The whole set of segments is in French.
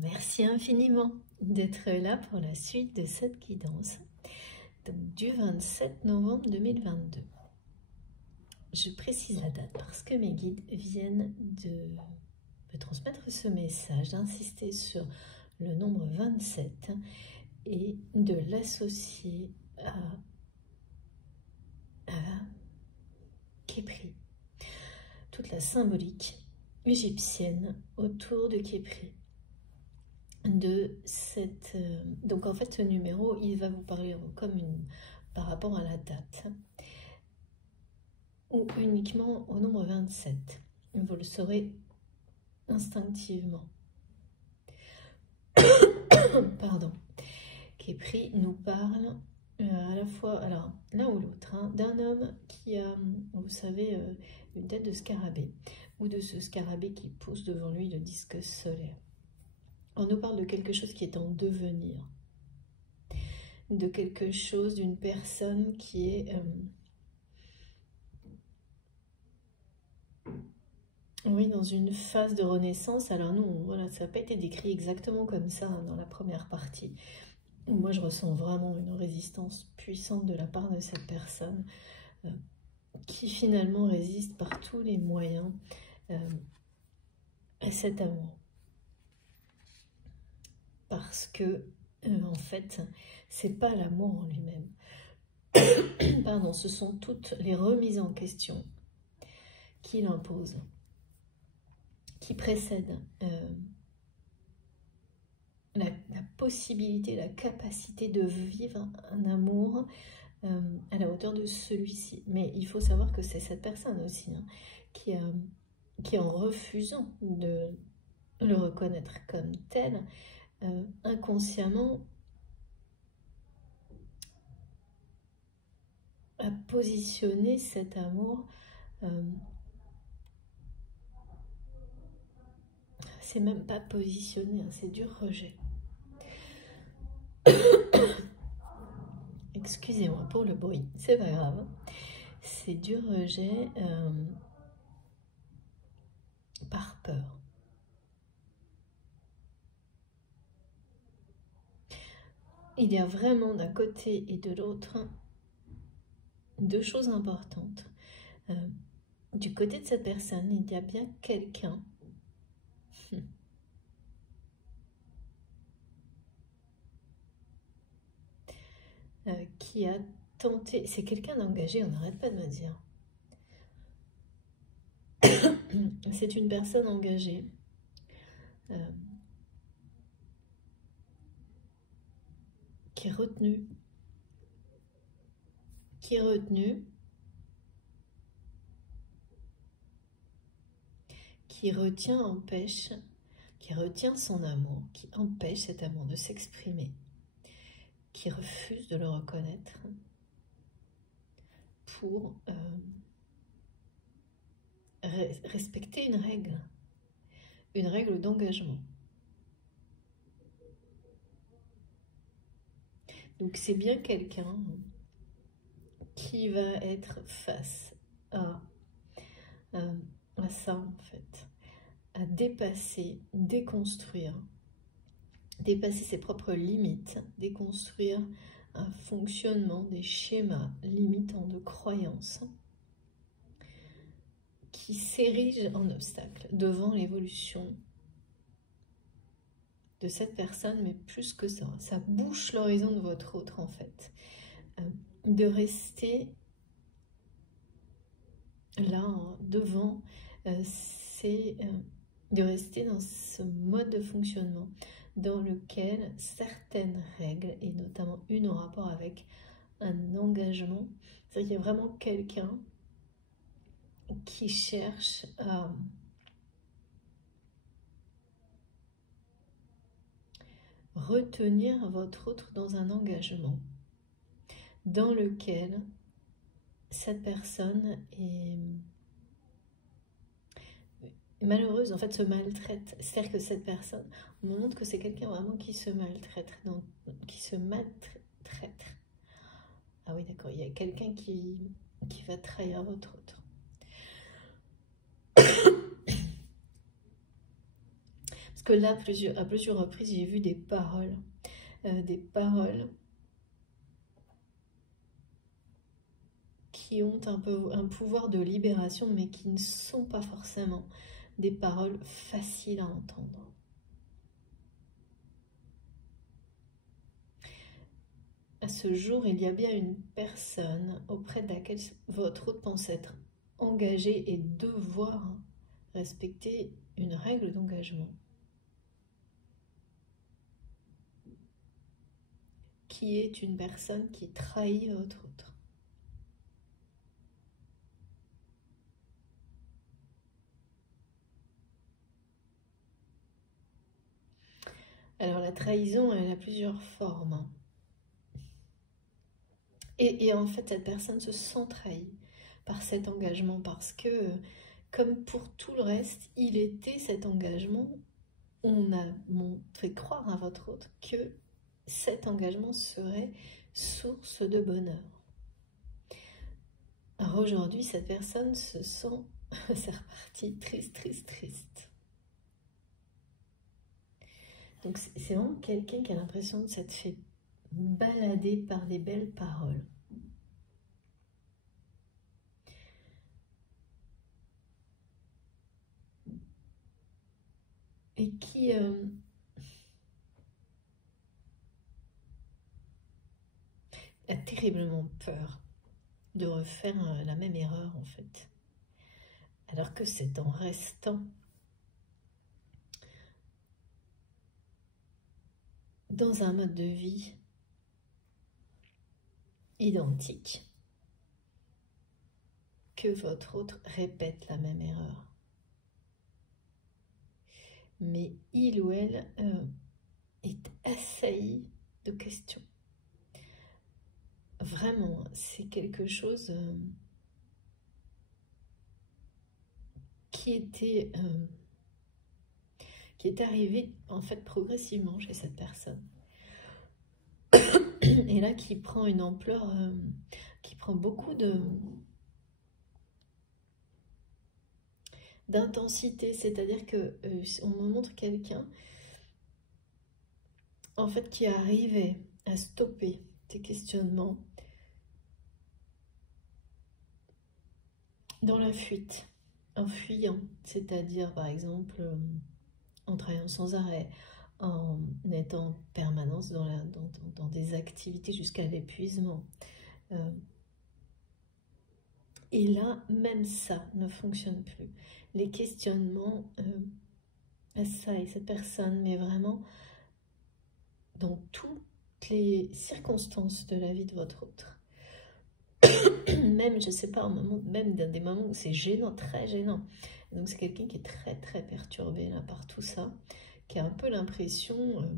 Merci infiniment d'être là pour la suite de cette guidance, donc du 27 novembre 2022. Je précise la date parce que mes guides viennent de me transmettre ce message, d'insister sur le nombre 27 et de l'associer à Khepri. Toute la symbolique égyptienne autour de Khepri. Donc en fait ce numéro il va vous parler comme par rapport à la date ou uniquement au nombre 27. Vous le saurez instinctivement. Pardon. Khepri nous parle à la fois, alors l'un ou l'autre, d'un homme qui a, vous savez, une tête de scarabée, ou de ce scarabée qui pousse devant lui le disque solaire. On nous parle de quelque chose qui est en devenir, de quelque chose, d'une personne qui est, oui, dans une phase de renaissance. Alors nous, voilà, ça n'a pas été décrit exactement comme ça dans la première partie. Moi, je ressens vraiment une résistance puissante de la part de cette personne qui finalement résiste par tous les moyens à cet amour. Parce que, en fait, c'est pas l'amour en lui-même. Pardon, ce sont toutes les remises en question qu'il impose, qui précèdent la possibilité, la capacité de vivre un amour à la hauteur de celui-ci. Mais il faut savoir que c'est cette personne aussi qui, en refusant de le reconnaître comme tel, inconsciemment a positionné cet amour, c'est même pas positionné, c'est du rejet. Excusez-moi pour le bruit, c'est pas grave. C'est du rejet par peur. Il y a vraiment d'un côté et de l'autre deux choses importantes. Du côté de cette personne, il y a bien quelqu'un qui a tenté, c'est quelqu'un d'engagé, on n'arrête pas de me dire. C'est une personne engagée. Qui est retenue. Qui retient son amour, qui empêche cet amour de s'exprimer, qui refuse de le reconnaître pour respecter une règle d'engagement. Donc c'est bien quelqu'un qui va être face à ça en fait, à dépasser, déconstruire, dépasser ses propres limites, déconstruire un fonctionnement, des schémas limitants de croyances qui s'érigent en obstacle devant l'évolution de cette personne, mais plus que ça, ça bouche l'horizon de votre autre en fait, de rester là devant, c'est de rester dans ce mode de fonctionnement dans lequel certaines règles, et notamment une en rapport avec un engagement, c'est-à-dire qu'il y a vraiment quelqu'un qui cherche à retenir votre autre dans un engagement dans lequel cette personne est malheureuse, en fait se maltraite. C'est-à-dire que cette personne, on me montre que c'est quelqu'un vraiment qui se maltraite, Ah oui, d'accord, il y a quelqu'un qui va trahir votre autre. Parce que là, à plusieurs reprises, j'ai vu des paroles qui ont un pouvoir de libération, mais qui ne sont pas forcément des paroles faciles à entendre. À ce jour, il y a bien une personne auprès de laquelle votre hôte pense être engagé et devoir respecter une règle d'engagement, qui est une personne qui trahit votre hôte. Alors la trahison, elle a plusieurs formes. Et en fait, cette personne se sent trahie par cet engagement parce que, comme pour tout le reste, il était cet engagement. On a fait croire à votre hôte que cet engagement serait source de bonheur. Alors aujourd'hui, cette personne se sent, c'est reparti, triste, triste, triste. Donc c'est vraiment quelqu'un qui a l'impression de s'être fait balader par des belles paroles. Et qui a terriblement peur de refaire la même erreur en fait. Alors que c'est en restant dans un mode de vie identique que votre autre répète la même erreur. Mais il ou elle est assailli de questions. Vraiment, c'est quelque chose qui est arrivé en fait progressivement chez cette personne. Et là, qui prend une ampleur, qui prend beaucoup d'intensité, c'est-à-dire que on me montre quelqu'un en fait qui arrivait à stopper tes questionnements dans la fuite, en fuyant, c'est-à-dire par exemple en travaillant sans arrêt, en étant en permanence dans des activités jusqu'à l'épuisement. Et là, même ça ne fonctionne plus. Les questionnements assaillent cette personne, mais vraiment dans toutes les circonstances de la vie de votre autre. Même, je sais pas, même dans des moments où c'est gênant, très gênant. Donc c'est quelqu'un qui est très très perturbé là par tout ça, qui a un peu l'impression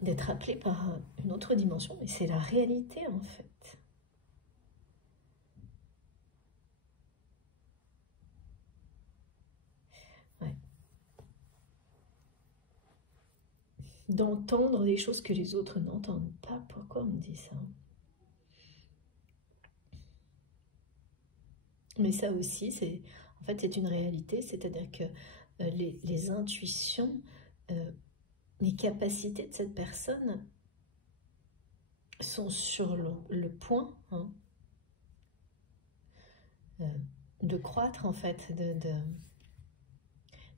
d'être appelé par une autre dimension, mais c'est la réalité en fait. Ouais. D'entendre des choses que les autres n'entendent pas. Pourquoi on me dit ça? Mais ça aussi, en fait, c'est une réalité, c'est-à-dire que les intuitions, les capacités de cette personne sont sur le point de croître, en fait,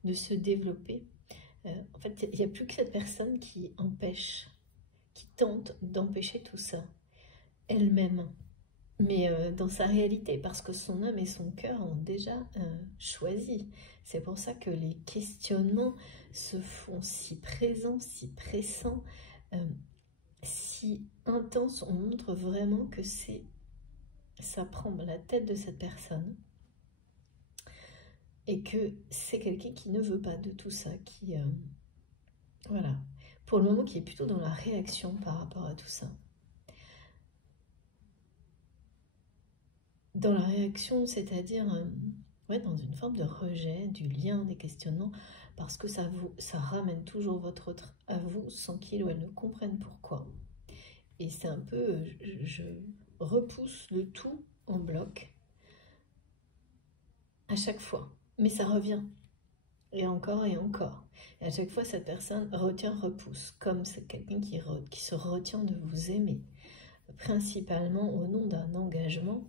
de se développer. En fait, il n'y a plus que cette personne qui tente d'empêcher tout ça, elle-même. Mais dans sa réalité, parce que son âme et son cœur ont déjà choisi. C'est pour ça que les questionnements se font si présents, si pressants, si intenses. On montre vraiment que ça prend la tête de cette personne. Et que c'est quelqu'un qui ne veut pas de tout ça, qui, voilà, pour le moment, qui est plutôt dans la réaction par rapport à tout ça. Dans la réaction, c'est-à-dire ouais, dans une forme de rejet du lien, des questionnements, parce que ça ramène toujours votre autre à vous sans qu'il ou elle ne comprenne pourquoi. Et c'est un peu, repousse le tout en bloc à chaque fois. Mais ça revient. Et encore et encore. Et à chaque fois, cette personne retient, repousse. Comme c'est quelqu'un qui se retient de vous aimer. Principalement au nom d'un engagement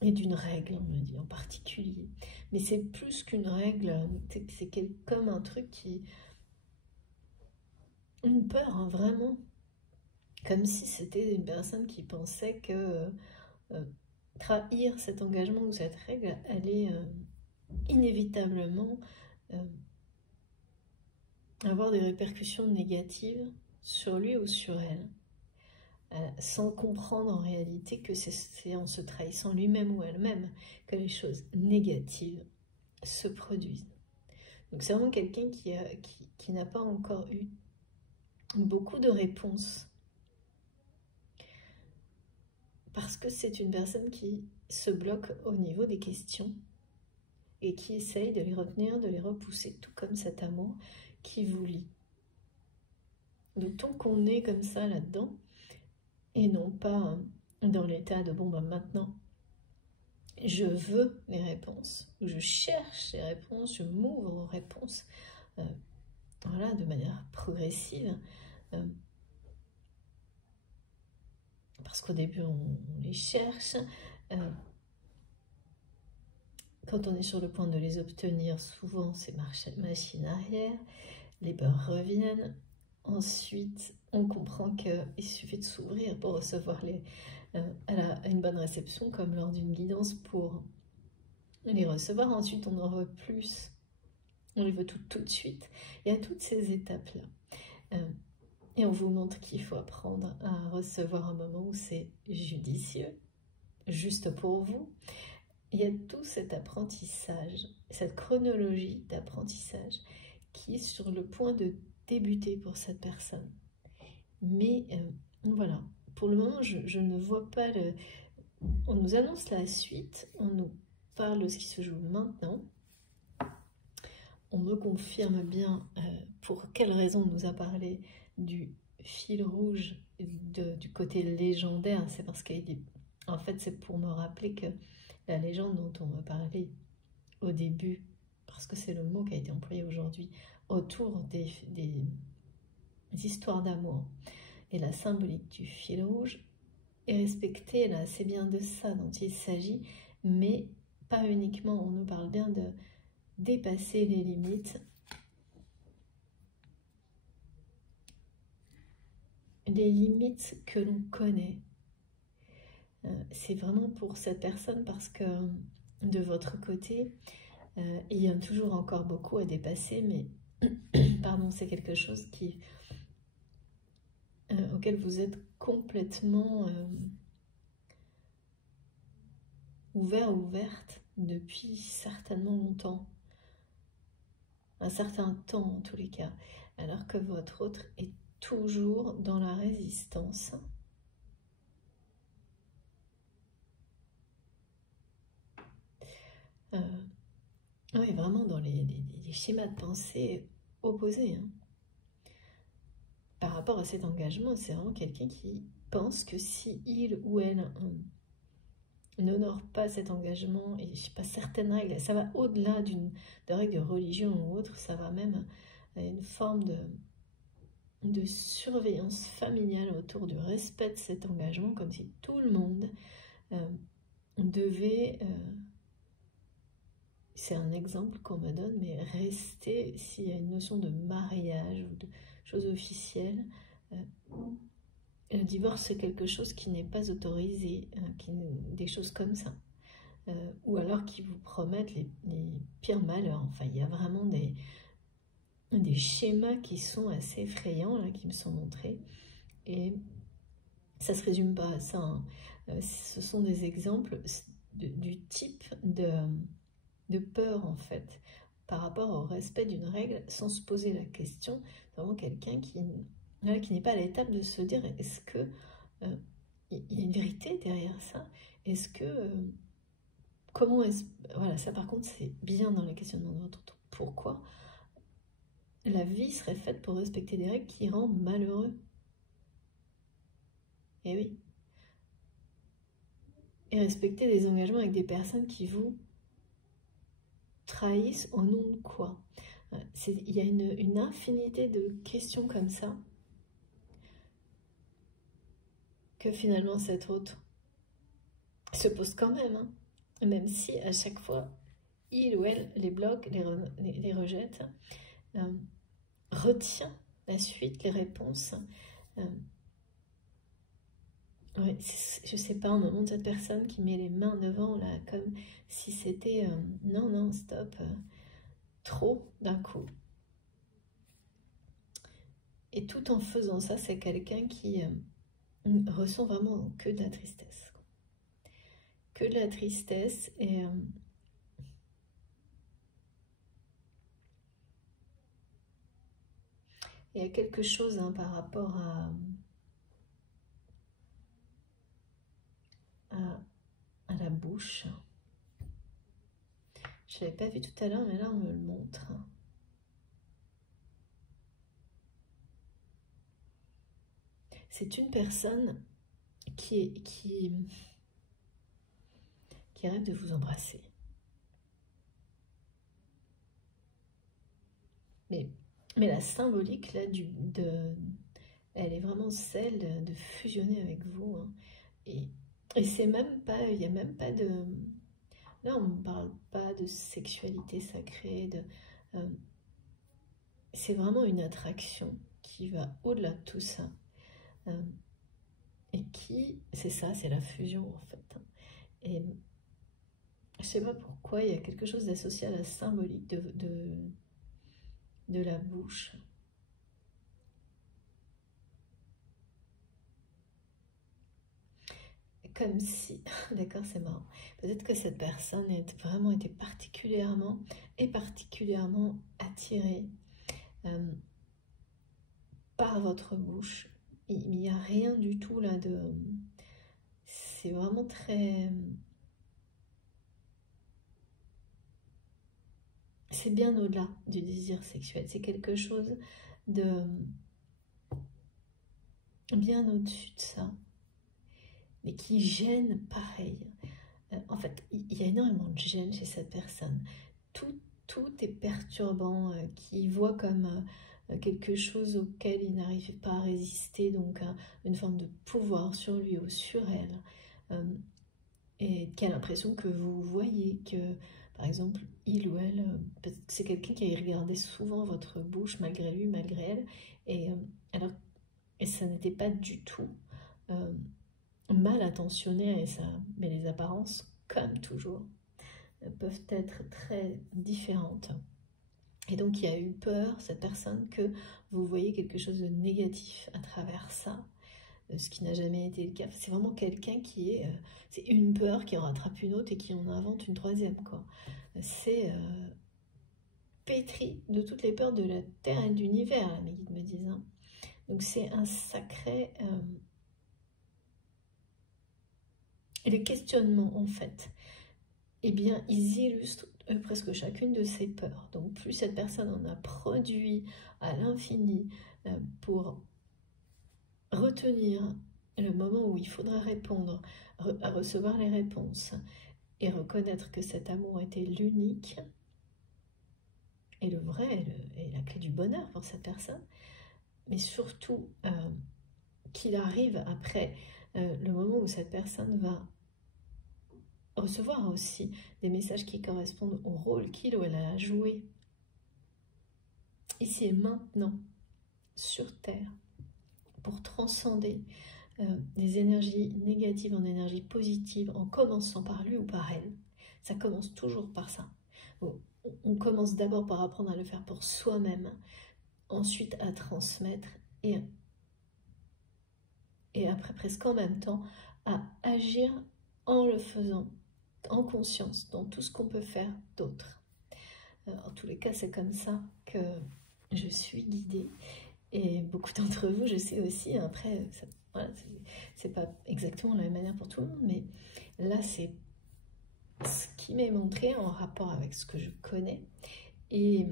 et d'une règle, on me dit en particulier. Mais c'est plus qu'une règle, c'est comme un truc qui... Une peur, hein, vraiment. Comme si c'était une personne qui pensait que trahir cet engagement ou cette règle allait inévitablement avoir des répercussions négatives sur lui ou sur elle. Sans comprendre en réalité que c'est en se trahissant lui-même ou elle-même que les choses négatives se produisent. Donc c'est vraiment quelqu'un qui n'a pas encore eu beaucoup de réponses. Parce que c'est une personne qui se bloque au niveau des questions et qui essaye de les retenir, de les repousser, tout comme cet amour qui vous lie. Donc tant qu'on est comme ça là-dedans, et non pas dans l'état de bon ben maintenant je veux les réponses, je cherche les réponses, je m'ouvre aux réponses, voilà, de manière progressive, parce qu'au début on les cherche, quand on est sur le point de les obtenir, souvent c'est machine arrière, les peurs reviennent. Ensuite, on comprend qu'il suffit de s'ouvrir pour recevoir une bonne réception, comme lors d'une guidance, pour les recevoir. Ensuite, on en veut plus. On les veut tout de suite. Il y a toutes ces étapes-là. Et on vous montre qu'il faut apprendre à recevoir un moment où c'est judicieux, juste pour vous. Il y a tout cet apprentissage, cette chronologie d'apprentissage qui est sur le point de débuter pour cette personne. Mais voilà, pour le moment, je ne vois pas le... On nous annonce la suite, on nous parle de ce qui se joue maintenant. On me confirme bien pour quelle raison on nous a parlé du fil rouge du côté légendaire. C'est parce en fait, c'est pour me rappeler que la légende dont on me parlait au début, parce que c'est le mot qui a été employé aujourd'hui, autour des histoires d'amour et la symbolique du fil rouge est respectée. Là, c'est bien de ça dont il s'agit, mais pas uniquement. On nous parle bien de dépasser les limites, que l'on connaît. C'est vraiment pour cette personne parce que de votre côté, il y a toujours encore beaucoup à dépasser, mais pardon, c'est quelque chose auquel vous êtes complètement ouverte depuis certainement longtemps, un certain temps en tous les cas, alors que votre autre est toujours dans la résistance. Oui, vraiment dans les schémas de pensée opposés. Hein. Par rapport à cet engagement, c'est vraiment quelqu'un qui pense que si il ou elle n'honore pas cet engagement et je sais pas, certaines règles, ça va au-delà de règles de religion ou autre, ça va même à une forme de surveillance familiale autour du respect de cet engagement, comme si tout le monde devait... c'est un exemple qu'on me donne, mais rester, s'il y a une notion de mariage ou de choses officielles, le divorce c'est quelque chose qui n'est pas autorisé, des choses comme ça. Ou alors qui vous promettent les pires malheurs. Enfin, il y a vraiment des schémas qui sont assez effrayants, là, qui me sont montrés. Et ça ne se résume pas à ça. Hein. Ce sont des exemples du type de peur, en fait, par rapport au respect d'une règle, sans se poser la question. Vraiment quelqu'un qui n'est pas à l'étape de se dire, est-ce que il y a une vérité derrière ça? Est-ce que... comment est-ce... Voilà, ça par contre, c'est bien dans les questionnements de votre autre. Pourquoi la vie serait faite pour respecter des règles qui rendent malheureux? Eh oui. et respecter des engagements avec des personnes qui vous trahissent au nom de quoi? Il y a une infinité de questions comme ça que finalement cet autre se pose quand même, hein. Même si à chaque fois, il ou elle les bloque, les rejette, retient la suite, les réponses. Ouais, je sais pas, on me montre cette personne qui met les mains devant, là, comme si c'était non, non, stop, trop d'un coup. Et tout en faisant ça, c'est quelqu'un qui ressent vraiment que de la tristesse. Que de la tristesse et il y a quelque chose hein, par rapport à la bouche. Je ne l'avais pas vu tout à l'heure, mais là on me le montre. C'est une personne qui rêve de vous embrasser. Mais la symbolique là, elle est vraiment celle de fusionner avec vous. Hein. Et c'est même pas, il n'y a même pas de... Là, on ne parle pas de sexualité sacrée. C'est vraiment une attraction qui va au-delà de tout ça. Et qui, c'est ça, c'est la fusion en fait. Et je sais pas pourquoi, il y a quelque chose d'associé à la symbolique de la bouche. Comme si, d'accord, c'est marrant. Peut-être que cette personne a vraiment été particulièrement attirée par votre bouche. Il n'y a rien du tout là de... C'est vraiment très... C'est bien au-delà du désir sexuel. C'est quelque chose de... bien au-dessus de ça. Mais qui gêne pareil. En fait, il y a énormément de gêne chez cette personne. Tout est perturbant, qui voit comme quelque chose auquel il n'arrive pas à résister, donc une forme de pouvoir sur lui ou sur elle, et qui a l'impression que vous voyez que, par exemple, il ou elle, c'est quelqu'un qui a regardé souvent votre bouche, malgré lui, malgré elle, et ça n'était pas du tout mal intentionné, mais les apparences, comme toujours, peuvent être très différentes. Et donc il y a eu peur, cette personne, que vous voyez quelque chose de négatif à travers ça, ce qui n'a jamais été le cas. C'est vraiment quelqu'un qui est... c'est une peur qui en rattrape une autre et qui en invente une troisième, quoi. C'est pétri de toutes les peurs de la Terre et de l'univers, là, mes guides me disent. Hein. Donc c'est un sacré... Et les questionnements, en fait, eh bien, ils illustrent presque chacune de ces peurs. Donc, plus cette personne en a produit à l'infini pour retenir le moment où il faudra répondre, à recevoir les réponses et reconnaître que cet amour était l'unique et le vrai et la clé du bonheur pour cette personne, mais surtout qu'il arrive après le moment où cette personne va recevoir aussi des messages qui correspondent au rôle qu'il ou elle a joué ici et maintenant sur Terre pour transcender des énergies négatives en énergies positives en commençant par lui ou par elle. Ça commence toujours par ça. On commence d'abord par apprendre à le faire pour soi-même, ensuite à transmettre et après presque en même temps à agir en le faisant en conscience dans tout ce qu'on peut faire d'autre. En tous les cas, c'est comme ça que je suis guidée. Et beaucoup d'entre vous, je sais aussi, après, voilà, c'est pas exactement la même manière pour tout le monde, mais là, c'est ce qui m'est montré en rapport avec ce que je connais. Et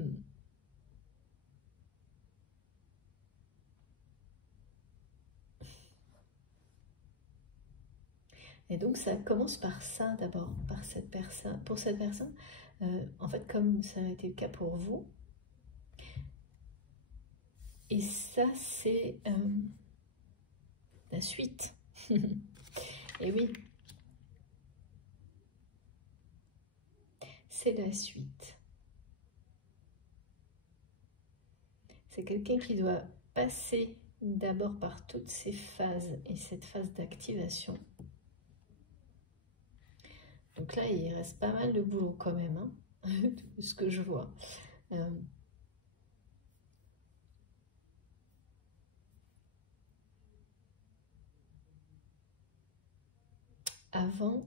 Et donc ça commence par ça d'abord, par cette personne, pour cette personne, en fait comme ça a été le cas pour vous. Et ça c'est la suite. Et oui, c'est la suite. C'est quelqu'un qui doit passer d'abord par toutes ces phases et cette phase d'activation. Donc là, il reste pas mal de boulot quand même, hein, de ce que je vois. Avant,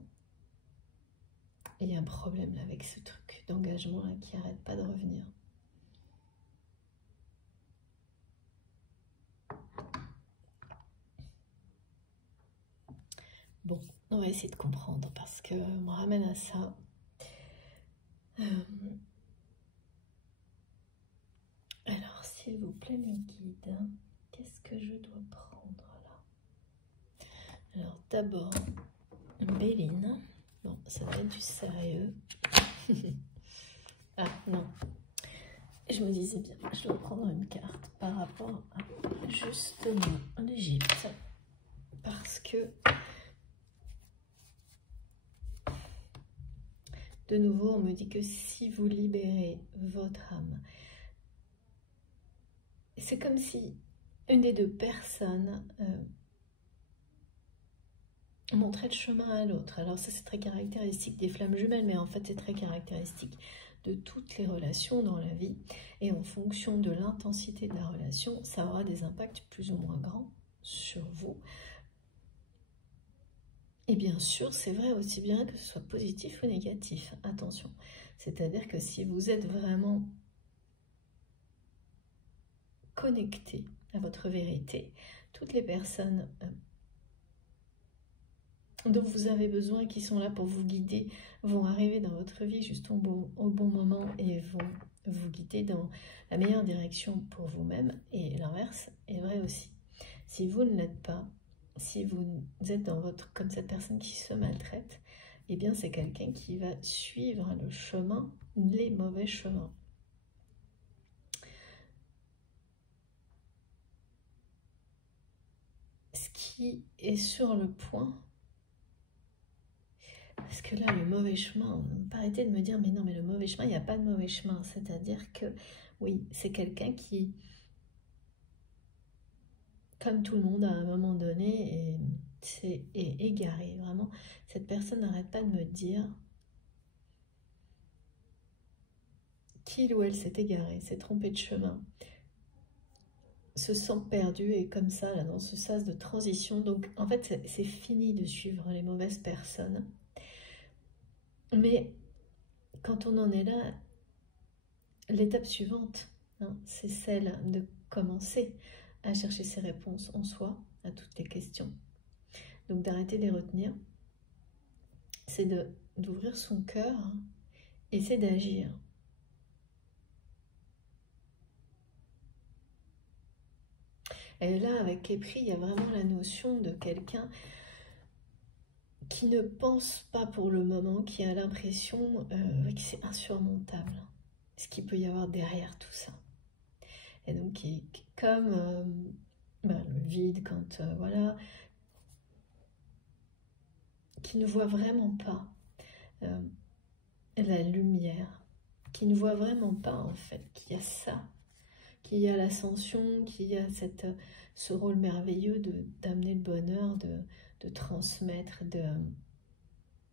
il y a un problème là, avec ce truc d'engagement là, qui n'arrête pas de revenir. Bon, on va essayer de comprendre parce que me ramène à ça. Alors, s'il vous plaît, mes guides, qu'est-ce que je dois prendre là? Alors, d'abord, Béline. Bon, ça va être du sérieux. Ah, non. Je me disais bien, je dois prendre une carte par rapport à justement l'Égypte. Parce que, de nouveau, on me dit que si vous libérez votre âme, c'est comme si une des deux personnes montrait le chemin à l'autre. Alors ça, c'est très caractéristique des flammes jumelles, mais en fait, c'est très caractéristique de toutes les relations dans la vie. Et en fonction de l'intensité de la relation, ça aura des impacts plus ou moins grands sur vous. Et bien sûr, c'est vrai aussi bien que ce soit positif ou négatif. Attention. C'est-à-dire que si vous êtes vraiment connecté à votre vérité, toutes les personnes dont vous avez besoin, qui sont là pour vous guider, vont arriver dans votre vie juste au bon moment et vont vous guider dans la meilleure direction pour vous-même. Et l'inverse est vrai aussi. Si vous ne l'êtes pas, si vous êtes dans votre, comme cette personne qui se maltraite, eh bien c'est quelqu'un qui va suivre le chemin, les mauvais chemins. Ce qui est sur le point, parce que là, le mauvais chemin, arrêtez de me dire, mais non, mais le mauvais chemin, il n'y a pas de mauvais chemin. C'est-à-dire que, oui, c'est quelqu'un qui, comme tout le monde à un moment donné, est égaré. Vraiment, cette personne n'arrête pas de me dire qu'il ou elle s'est égaré, s'est trompé de chemin, se sent perdu et comme ça, là, dans ce sas de transition. Donc, en fait, c'est fini de suivre les mauvaises personnes. Mais quand on en est là, l'étape suivante, hein, c'est celle de commencer à chercher ses réponses en soi à toutes les questions. Donc d'arrêter de les retenir, c'est d'ouvrir son cœur, hein, et c'est d'agir. Et là, avec Képri, il y a vraiment la notion de quelqu'un qui ne pense pas pour le moment, qui a l'impression que c'est insurmontable, ce qu'il peut y avoir derrière tout ça. Et donc, comme le vide, quand voilà, qui ne voit vraiment pas la lumière, qui ne voit vraiment pas en fait qu'il y a ça, qu'il y a l'ascension, qu'il y a ce rôle merveilleux d'amener le bonheur, de transmettre,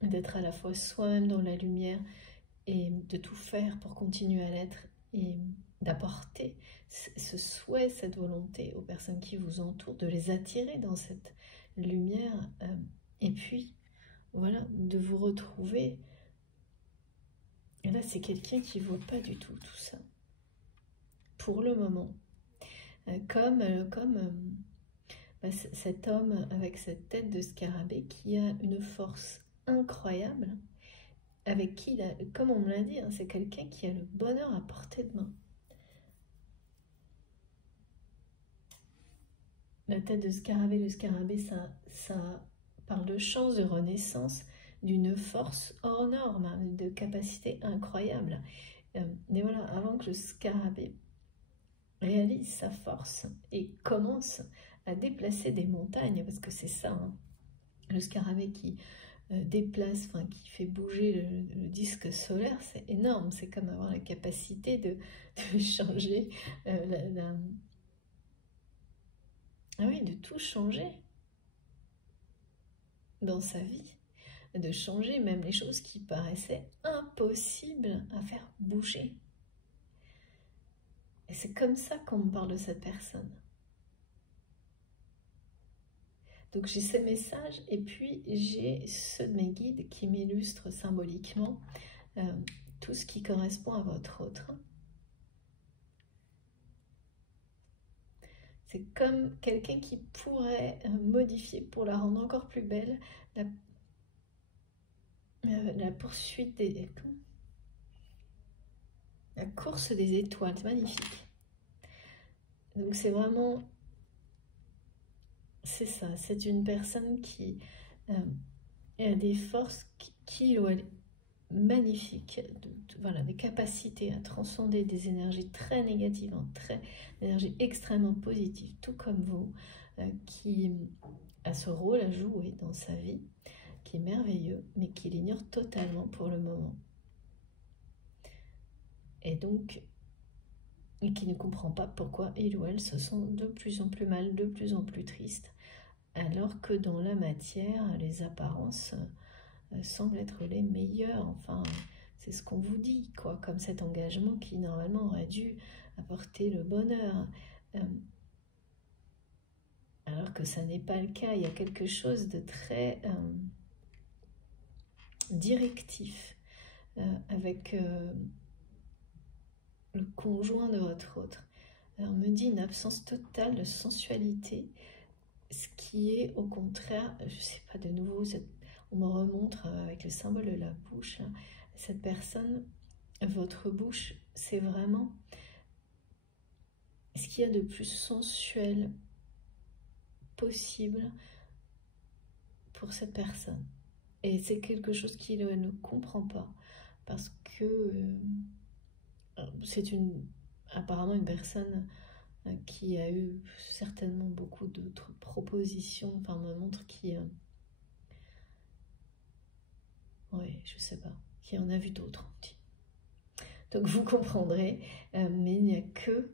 d'être à la fois soi-même dans la lumière et de tout faire pour continuer à l'être et d'apporter ce souhait, cette volonté aux personnes qui vous entourent, de les attirer dans cette lumière et puis voilà, de vous retrouver. Et là, c'est quelqu'un qui ne voit pas du tout tout ça, pour le moment. Comme cet homme avec cette tête de scarabée qui a une force incroyable, avec qui, comme on me l'a dit, hein, c'est quelqu'un qui a le bonheur à portée de main. La tête de scarabée, le scarabée, ça parle de chance, de renaissance, d'une force hors norme, hein, de capacité incroyable. Mais voilà, avant que le scarabée réalise sa force et commence à déplacer des montagnes, parce que c'est ça, hein, le scarabée qui déplace, enfin qui fait bouger le disque solaire, c'est énorme, c'est comme avoir la capacité de changer, ah oui, de tout changer dans sa vie, de changer même les choses qui paraissaient impossibles à faire bouger. Et c'est comme ça qu'on me parle de cette personne. Donc j'ai ces messages et puis j'ai ceux de mes guides qui m'illustrent symboliquement tout ce qui correspond à votre autre. C'est comme quelqu'un qui pourrait modifier pour la rendre encore plus belle la poursuite la course des étoiles. C'est magnifique. Donc c'est vraiment, c'est ça, c'est une personne qui a des forces qui ou elle est magnifique, voilà, des capacités à transcender des énergies très négatives en des énergies extrêmement positives, tout comme vous, qui a ce rôle à jouer dans sa vie, qui est merveilleux, mais qui l'ignore totalement pour le moment. Et donc, et qui ne comprend pas pourquoi il ou elle se sent de plus en plus mal, de plus en plus triste, alors que dans la matière, les apparences semblent être les meilleures. Enfin, c'est ce qu'on vous dit, quoi, comme cet engagement qui normalement aurait dû apporter le bonheur. Alors que ça n'est pas le cas, il y a quelque chose de très directif avec le conjoint de votre autre. Alors, on me dit une absence totale de sensualité, ce qui est au contraire, je sais pas, de nouveau, on me remontre avec le symbole de la bouche, hein, cette personne, votre bouche, c'est vraiment ce qu'il y a de plus sensuel possible pour cette personne. Et c'est quelque chose qu'il ne comprend pas, parce que c'est apparemment une personne qui a eu certainement beaucoup d'autres propositions, enfin on me montre qui oui, je sais pas, qui en a vu d'autres. Donc vous comprendrez, mais il n'y a que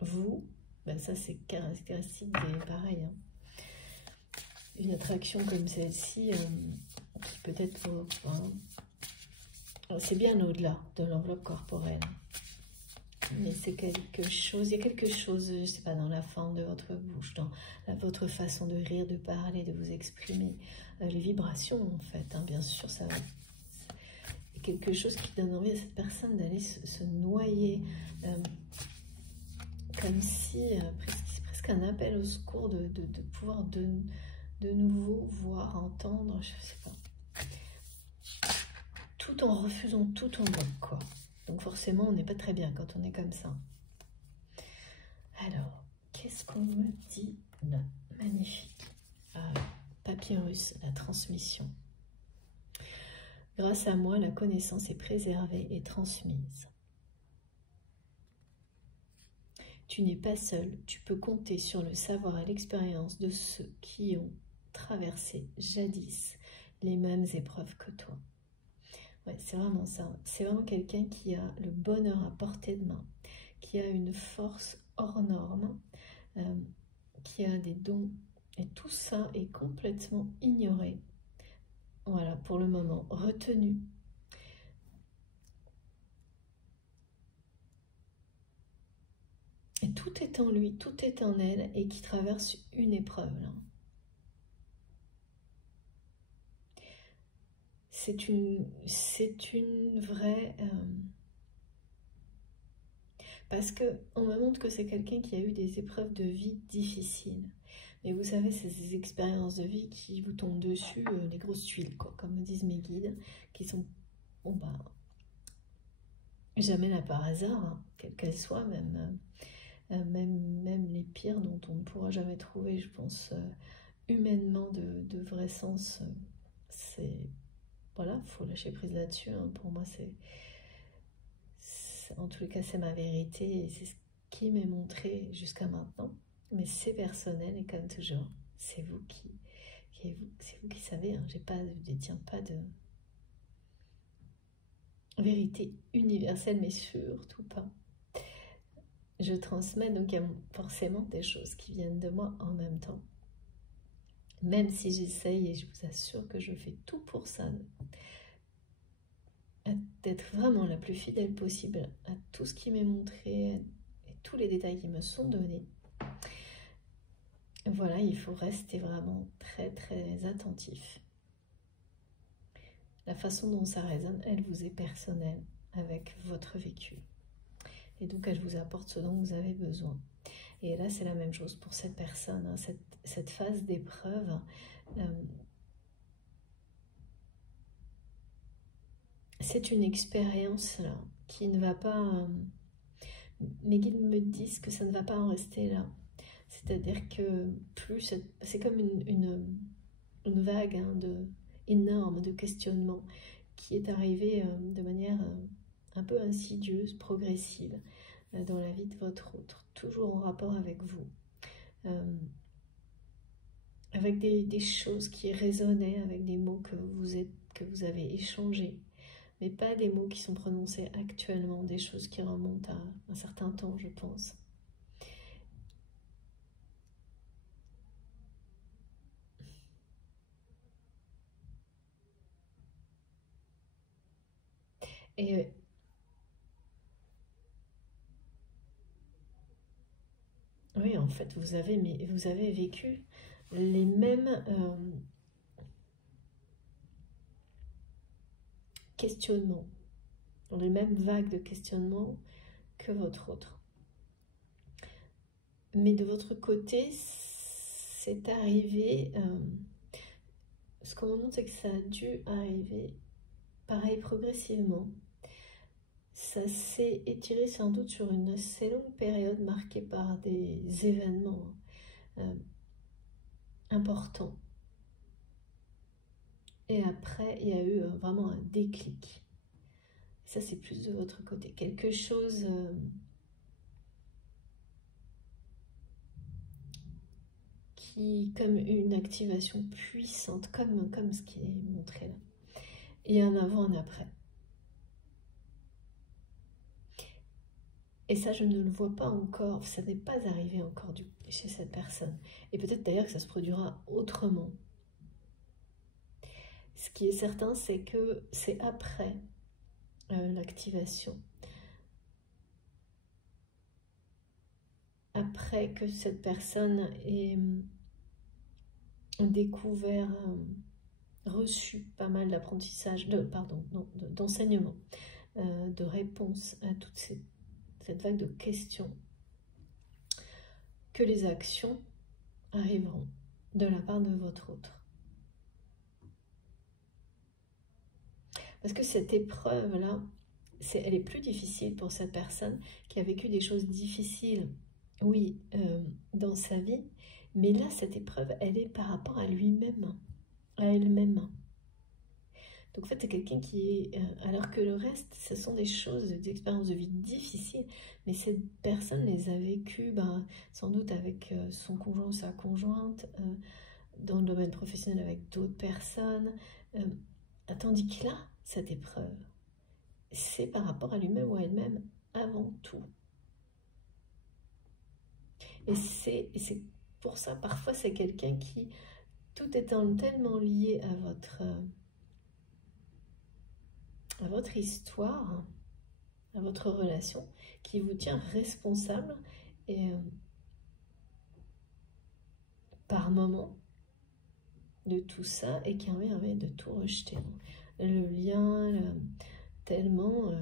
vous, ben ça c'est caractéristique des pareil, hein. Une attraction comme celle-ci, qui peut-être, c'est bien au-delà de l'enveloppe corporelle. Mais c'est quelque chose, il y a quelque chose, je sais pas, dans la forme de votre bouche, dans votre façon de rire, de parler, de vous exprimer, les vibrations en fait, hein, bien sûr, ça est quelque chose qui donne envie à cette personne d'aller se noyer, comme si, c'est presque un appel au secours de pouvoir de nouveau voir, entendre, je sais pas, tout en refusant tout en bloc, quoi. Donc forcément, on n'est pas très bien quand on est comme ça. Alors, qu'est-ce qu'on me dit là? Magnifique. Papyrus, la transmission. Grâce à moi, la connaissance est préservée et transmise. Tu n'es pas seul, tu peux compter sur le savoir et l'expérience de ceux qui ont traversé jadis les mêmes épreuves que toi. Ouais, c'est vraiment ça. C'est vraiment quelqu'un qui a le bonheur à portée de main, qui a une force hors norme, qui a des dons. Et tout ça est complètement ignoré. Voilà, pour le moment, retenu. Et tout est en lui, tout est en elle, et qui traverse une épreuve, là. C'est une vraie... parce qu'on me montre que c'est quelqu'un qui a eu des épreuves de vie difficiles. Mais vous savez, c'est ces expériences de vie qui vous tombent dessus, les grosses tuiles, quoi, comme me disent mes guides, qui sont, bon bah, jamais là par hasard, hein, quelles qu'elles soient, même les pires dont on ne pourra jamais trouver, je pense, humainement, de vrai sens, c'est... Voilà, faut lâcher prise là-dessus. Hein. Pour moi, en tous les cas, c'est ma vérité et c'est ce qui m'est montré jusqu'à maintenant. Mais c'est personnel et comme toujours, c'est vous c'est vous qui savez. Hein. Je ne détiens pas de vérité universelle, mais surtout pas. Je transmets, donc il y a forcément des choses qui viennent de moi en même temps. Même si j'essaye, et je vous assure que je fais tout pour ça, d'être vraiment la plus fidèle possible à tout ce qui m'est montré et tous les détails qui me sont donnés. Voilà, il faut rester vraiment très très attentif. La façon dont ça résonne, elle vous est personnelle avec votre vécu. Et donc elle vous apporte ce dont vous avez besoin. Et là, c'est la même chose pour cette personne, hein, cette phase d'épreuve. C'est une expérience là, qui ne va pas... mes guides me disent que ça ne va pas en rester là. C'est-à-dire que plus... C'est comme une vague hein, énorme de questionnements qui est arrivée de manière un peu insidieuse, progressive, dans la vie de votre autre, toujours en rapport avec vous. Avec des choses qui résonnaient, avec des mots que vous avez échangés, mais pas des mots qui sont prononcés actuellement, des choses qui remontent à un certain temps, je pense. Et oui, en fait, vous avez vécu les mêmes questionnements, les mêmes vagues de questionnements que votre autre. Mais de votre côté, c'est arrivé, ce qu'on me montre, c'est que ça a dû arriver, pareil, progressivement. Ça s'est étiré sans doute sur une assez longue période marquée par des événements importants. Et après, il y a eu vraiment un déclic. Ça, c'est plus de votre côté. Quelque chose qui, comme une activation puissante, comme ce qui est montré là. Il y a un avant, un après. Et ça, je ne le vois pas encore, ça n'est pas arrivé encore chez cette personne. Et peut-être d'ailleurs que ça se produira autrement. Ce qui est certain, c'est que c'est après l'activation. Après que cette personne ait découvert, reçu pas mal d'apprentissage, d'enseignement, de réponses à toute cette vague de questions, que les actions arriveront de la part de votre autre. Parce que cette épreuve-là, elle est plus difficile pour cette personne qui a vécu des choses difficiles, oui, dans sa vie, mais là, cette épreuve, elle est par rapport à lui-même, à elle-même. Donc en fait, c'est quelqu'un qui est... alors que le reste, ce sont des choses, des expériences de vie difficiles, mais cette personne les a vécues sans doute avec son conjoint ou sa conjointe, dans le domaine professionnel avec d'autres personnes, tandis que là, cette épreuve, c'est par rapport à lui-même ou à elle-même avant tout. Et c'est pour ça, parfois, c'est quelqu'un qui, tout étant tellement lié à votre histoire, à votre relation, qui vous tient responsable et par moment de tout ça et qui a envie de tout rejeter. Le lien, tellement...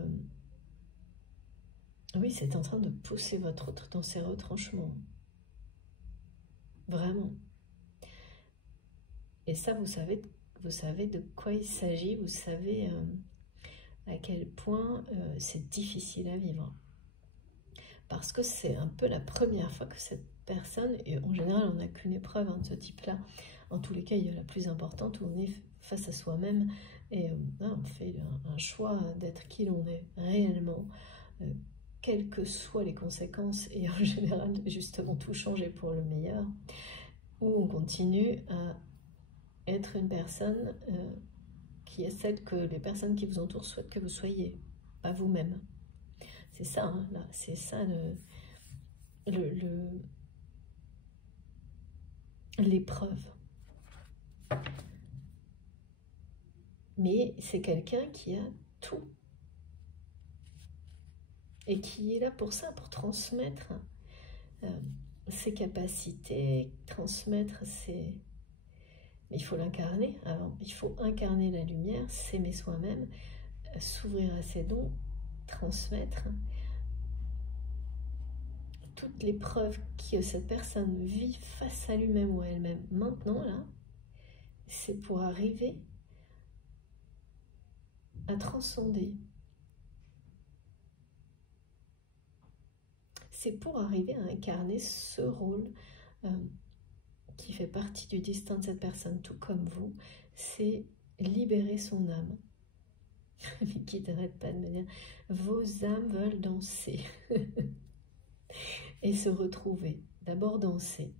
oui, c'est en train de pousser votre autre dans ses retranchements. Vraiment. Et ça, vous savez de quoi il s'agit, vous savez à quel point c'est difficile à vivre. Parce que c'est un peu la première fois que cette personne, et en général on n'a qu'une épreuve de ce type-là, En tous les cas, il y a la plus importante où on est face à soi-même et on fait un choix d'être qui l'on est réellement, quelles que soient les conséquences, et en général, justement, tout changer pour le meilleur, ou on continue à être une personne qui est celle que les personnes qui vous entourent souhaitent que vous soyez, pas vous-même. C'est ça, hein, là, c'est ça l'épreuve. Mais c'est quelqu'un qui a tout. Et qui est là pour ça, pour transmettre ses capacités, transmettre ses... Mais il faut l'incarner avant. Il faut incarner la lumière, s'aimer soi-même, s'ouvrir à ses dons, transmettre toutes les preuves que cette personne vit face à lui-même ou à elle-même. Maintenant, là, c'est pour arriver à transcender. C'est pour arriver à incarner ce rôle qui fait partie du destin de cette personne, tout comme vous, c'est libérer son âme. Mais qui n'arrête pas de me dire, vos âmes veulent danser et se retrouver. D'abord danser.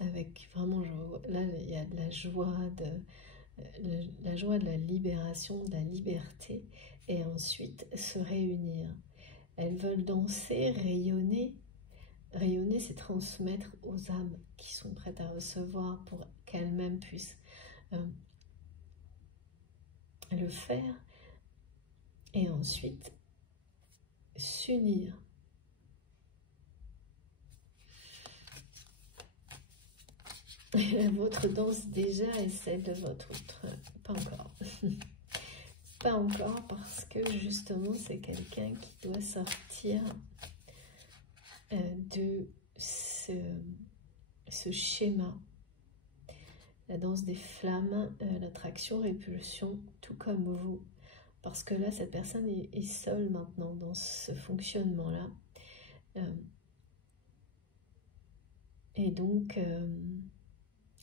Avec vraiment, là il y a de la joie, la joie de la libération, de la liberté, et ensuite se réunir. Elles veulent danser, rayonner. Rayonner, c'est transmettre aux âmes qui sont prêtes à recevoir pour qu'elles-mêmes puissent le faire, et ensuite s'unir. La vôtre danse déjà et celle de votre autre, pas encore. Pas encore, parce que justement c'est quelqu'un qui doit sortir de ce schéma. La danse des flammes, l'attraction-répulsion, tout comme vous. Parce que là, cette personne est seule maintenant dans ce fonctionnement-là. Et donc,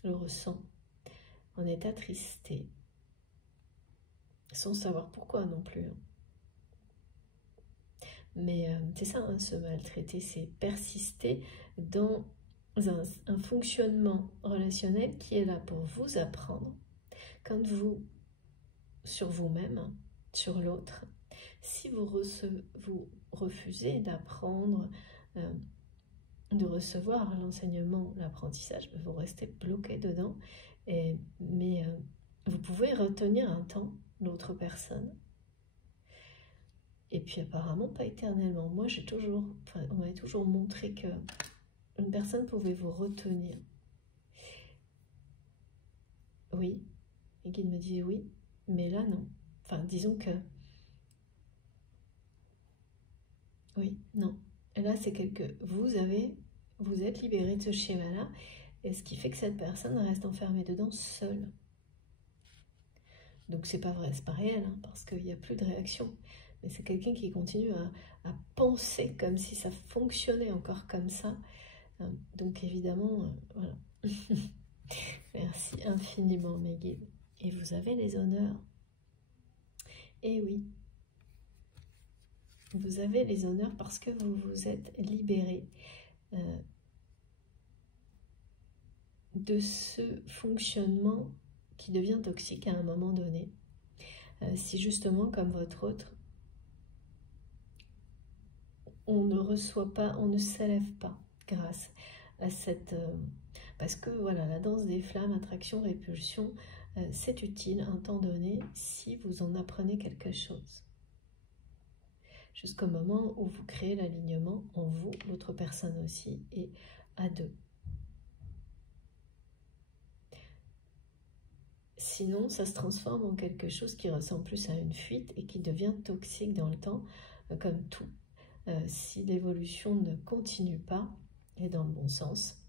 le ressent en est attristé, sans savoir pourquoi non plus. Mais c'est ça, hein, se maltraiter, c'est persister dans un fonctionnement relationnel qui est là pour vous apprendre. Quand vous, sur vous-même, sur l'autre, si vous refusez d'apprendre, de recevoir l'enseignement, l'apprentissage, vous restez bloqué dedans. Mais vous pouvez retenir un temps l'autre personne. Et puis apparemment pas éternellement. Moi on m'avait toujours montré que une personne pouvait vous retenir. Oui, les guides me disaient oui, mais là non. Enfin, disons que oui, non. Et là c'est vous êtes libéré de ce schéma-là, et ce qui fait que cette personne reste enfermée dedans seule. Donc c'est pas vrai, c'est pas réel, hein, parce qu'il n'y a plus de réaction. Mais c'est quelqu'un qui continue à penser comme si ça fonctionnait encore comme ça. Donc évidemment, voilà. Merci infiniment mes guides. Et vous avez les honneurs. Et oui, vous avez les honneurs parce que vous vous êtes libérés de ce fonctionnement qui devient toxique à un moment donné. Si justement, comme votre autre, on ne reçoit pas, on ne s'élève pas grâce à cette... parce que voilà, la danse des flammes, attraction, répulsion, c'est utile à un temps donné si vous en apprenez quelque chose. Jusqu'au moment où vous créez l'alignement en vous, l'autre personne aussi, et à deux. Sinon, ça se transforme en quelque chose qui ressemble plus à une fuite et qui devient toxique dans le temps, comme tout. Si l'évolution ne continue pas, et dans le bon sens,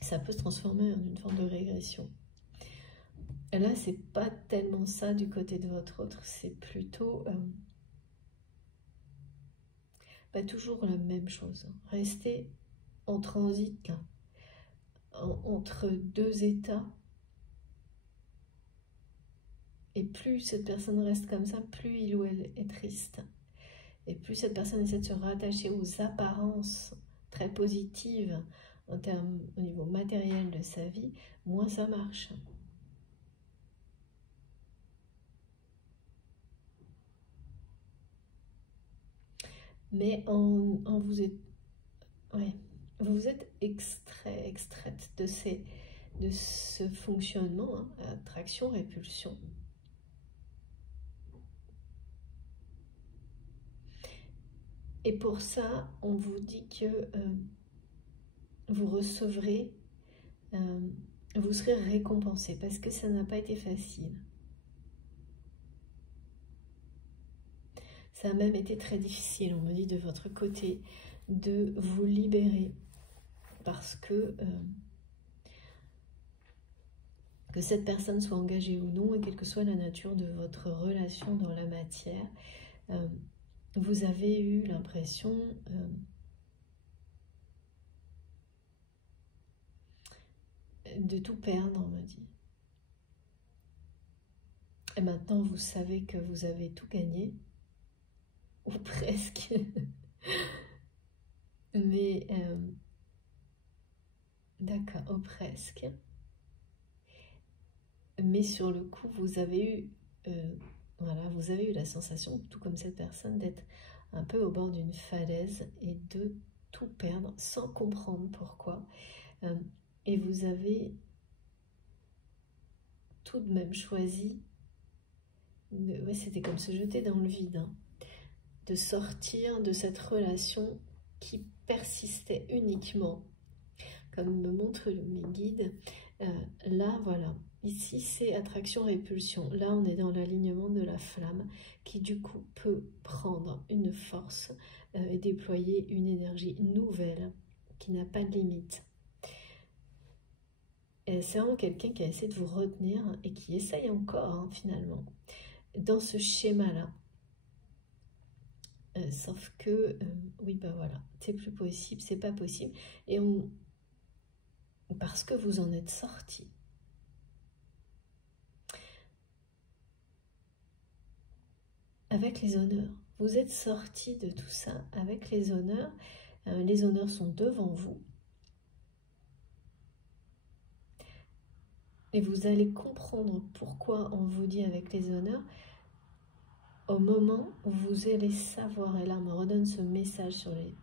ça peut se transformer en une forme de régression. Et là, c'est pas tellement ça du côté de votre autre, c'est plutôt toujours la même chose. Restez en transit, là, entre deux états. Et plus cette personne reste comme ça, plus il ou elle est triste. Et plus cette personne essaie de se rattacher aux apparences très positives en termes, au niveau matériel de sa vie, moins ça marche. Mais vous êtes extraite de ce fonctionnement, hein, attraction-répulsion. Et pour ça, on vous dit que vous recevrez, vous serez récompensé parce que ça n'a pas été facile. Ça a même été très difficile, on me dit de votre côté, de vous libérer parce que cette personne soit engagée ou non, et quelle que soit la nature de votre relation dans la matière, vous avez eu l'impression de tout perdre, on me dit. Et maintenant, vous savez que vous avez tout gagné, ou presque. Mais, d'accord, ou presque. Mais sur le coup, vous avez eu, voilà, vous avez eu la sensation, tout comme cette personne, d'être un peu au bord d'une falaise et de tout perdre sans comprendre pourquoi. Et vous avez tout de même choisi, ouais, c'était comme se jeter dans le vide, hein, de sortir de cette relation qui persistait uniquement, comme me montrent mes guides. Là, voilà, ici c'est attraction-répulsion. Là, on est dans l'alignement de la flamme qui du coup peut prendre une force et déployer une énergie nouvelle qui n'a pas de limite. C'est vraiment quelqu'un qui a essayé de vous retenir et qui essaye encore, hein, finalement, dans ce schéma-là. Sauf que, oui, bah voilà, c'est plus possible, c'est pas possible. Et parce que vous en êtes sorti. Avec les honneurs. Vous êtes sorti de tout ça avec les honneurs. Les honneurs sont devant vous. Et vous allez comprendre pourquoi on vous dit avec les honneurs au moment où vous allez savoir, et là on me redonne ce message sur les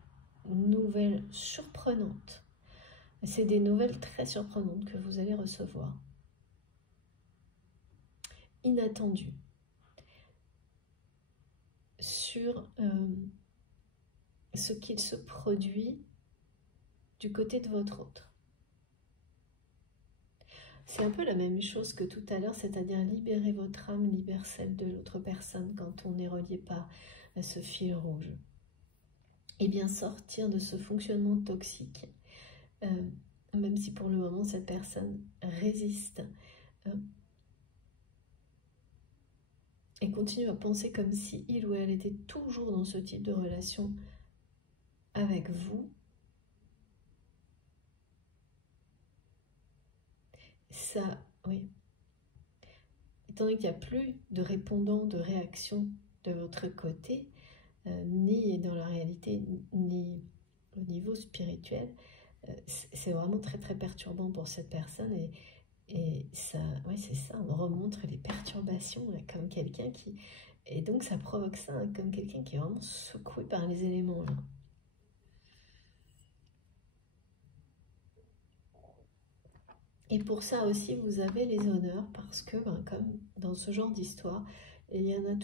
nouvelles surprenantes. C'est des nouvelles très surprenantes que vous allez recevoir. Inattendues. Sur ce qu'il se produit du côté de votre autre. C'est un peu la même chose que tout à l'heure, c'est-à-dire libérer votre âme, libérer celle de l'autre personne quand on est relié par ce fil rouge. Et bien sortir de ce fonctionnement toxique, même si pour le moment cette personne résiste et continue à penser comme si il ou elle était toujours dans ce type de relation avec vous. Ça, oui. Étant donné qu'il n'y a plus de répondant, de réaction de votre côté, ni dans la réalité, ni au niveau spirituel, c'est vraiment très très perturbant pour cette personne et ça, ouais, c'est ça, on remontre les perturbations là, comme quelqu'un qui... Et donc ça provoque ça, hein, comme quelqu'un qui est vraiment secoué par les éléments là. Et pour ça aussi, vous avez les honneurs parce que, ben, comme dans ce genre d'histoire, il y a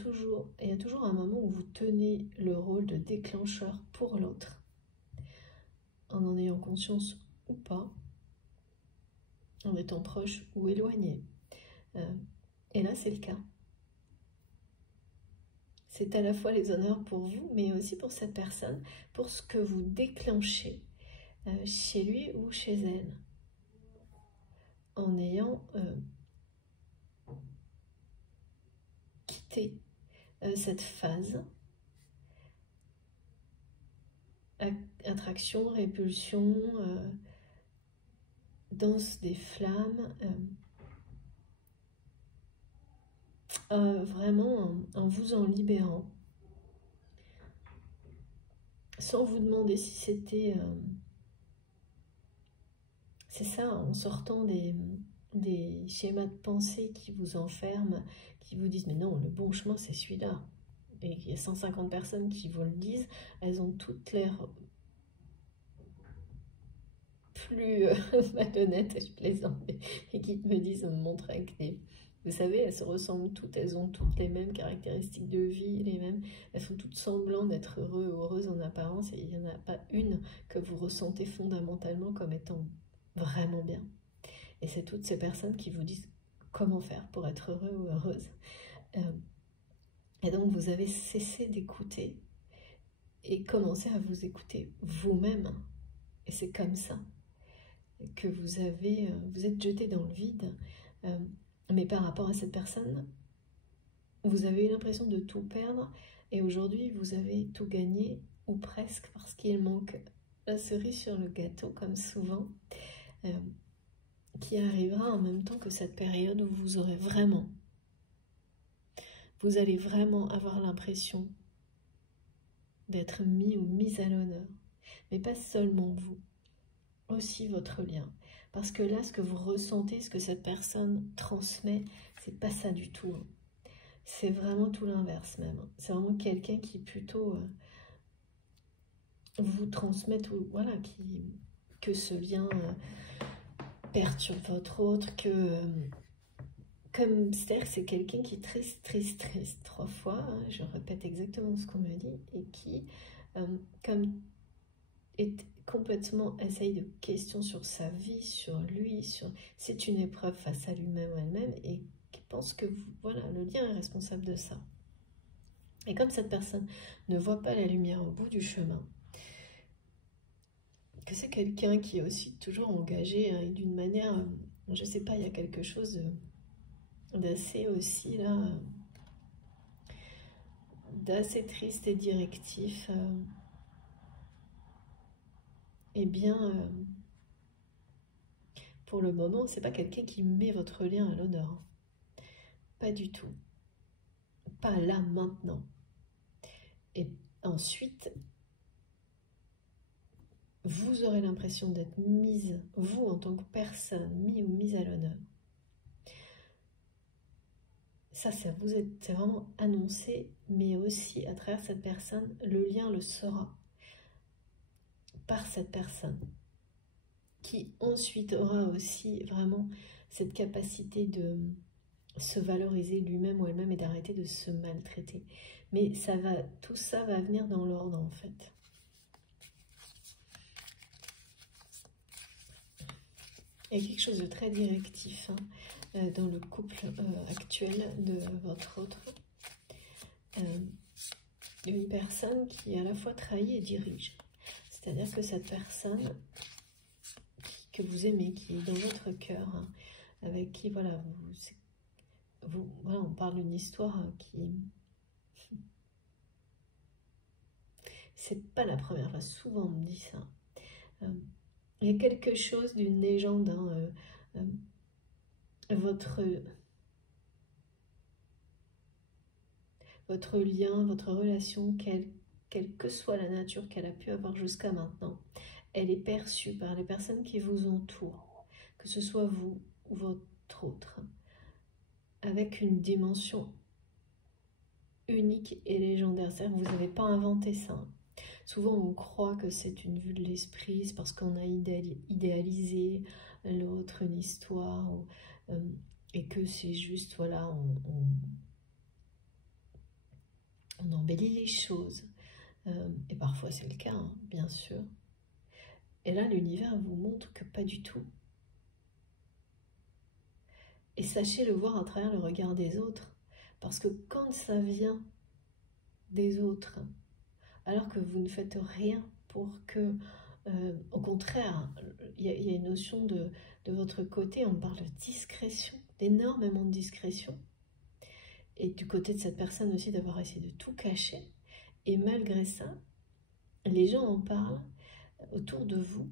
toujours un moment où vous tenez le rôle de déclencheur pour l'autre, en ayant conscience ou pas, en étant proche ou éloigné. Et là, c'est le cas. C'est à la fois les honneurs pour vous, mais aussi pour cette personne, pour ce que vous déclenchez chez lui ou chez elle, en ayant quitté cette phase attraction, répulsion, danse des flammes, vraiment en vous en libérant, sans vous demander si c'était... c'est ça, en sortant des schémas de pensée qui vous enferment, qui vous disent « mais non, le bon chemin c'est celui-là ». Et il y a 150 personnes qui vous le disent, elles ont toutes l'air plus malhonnêtes, je plaisante, et qui me disent, me montrent avec des... Vous savez, elles se ressemblent toutes, elles ont toutes les mêmes caractéristiques de vie, les mêmes, elles font toutes semblant d'être heureuses en apparence, et il n'y en a pas une que vous ressentez fondamentalement comme étant vraiment bien. Et c'est toutes ces personnes qui vous disent comment faire pour être heureux ou heureuse. Et donc vous avez cessé d'écouter et commencé à vous écouter vous-même. Et c'est comme ça que vous êtes jeté dans le vide. Mais par rapport à cette personne, vous avez eu l'impression de tout perdre. Et aujourd'hui, vous avez tout gagné, ou presque, parce qu'il manque la cerise sur le gâteau, comme souvent, qui arrivera en même temps que cette période où vous aurez vraiment... Vous allez vraiment avoir l'impression d'être mis ou mise à l'honneur. Mais pas seulement vous, aussi votre lien. Parce que là, ce que vous ressentez, ce que cette personne transmet, c'est pas ça du tout. C'est vraiment tout l'inverse même. C'est vraiment quelqu'un qui plutôt vous transmet, voilà, que ce lien perturbe votre autre, que... c'est-à-dire que c'est quelqu'un qui est triste 3 fois, hein, je répète exactement ce qu'on me dit, et qui, comme est complètement essaye de questions sur sa vie, sur lui, c'est une épreuve face à lui-même ou elle-même, et qui pense que voilà, le lien est responsable de ça. Et comme cette personne ne voit pas la lumière au bout du chemin, que c'est quelqu'un qui est aussi toujours engagé, hein, d'une manière, je sais pas, il y a quelque chose d'assez aussi là, d'assez triste et directif, eh bien, pour le moment, c'est pas quelqu'un qui met votre lien à l'honneur, pas du tout, pas là maintenant. Et ensuite, vous aurez l'impression d'être mise, vous en tant que personne, mis ou mise à l'honneur. Ça vous c'est vraiment annoncé, mais aussi à travers cette personne, le lien le sera par cette personne, qui ensuite aura aussi vraiment cette capacité de se valoriser lui-même ou elle-même et d'arrêter de se maltraiter. Mais tout ça va venir dans l'ordre en fait. Il y a quelque chose de très directif, hein, dans le couple actuel de votre autre. Une personne qui à la fois trahit et dirige. C'est-à-dire que cette personne que vous aimez, qui est dans votre cœur, hein, avec qui, voilà, voilà, on parle d'une histoire qui... C'est pas la première fois, souvent on me dit ça. Il y a quelque chose d'une légende, hein, votre lien, votre relation, quelle que soit la nature qu'elle a pu avoir jusqu'à maintenant, elle est perçue par les personnes qui vous entourent, que ce soit vous ou votre autre, avec une dimension unique et légendaire. C'est-à-dire que vous n'avez pas inventé ça. Souvent, on croit que c'est une vue de l'esprit, c'est parce qu'on a idéalisé l'autre, une histoire, et que c'est juste, voilà, on embellit les choses. Et parfois, c'est le cas, hein, bien sûr. Et là, l'univers vous montre que pas du tout. Et sachez le voir à travers le regard des autres. Parce que quand ça vient des autres, alors que vous ne faites rien pour que... au contraire, il y a une notion de votre côté, on parle de discrétion, d'énormément de discrétion. Et du côté de cette personne aussi, d'avoir essayé de tout cacher. Et malgré ça, les gens en parlent autour de vous,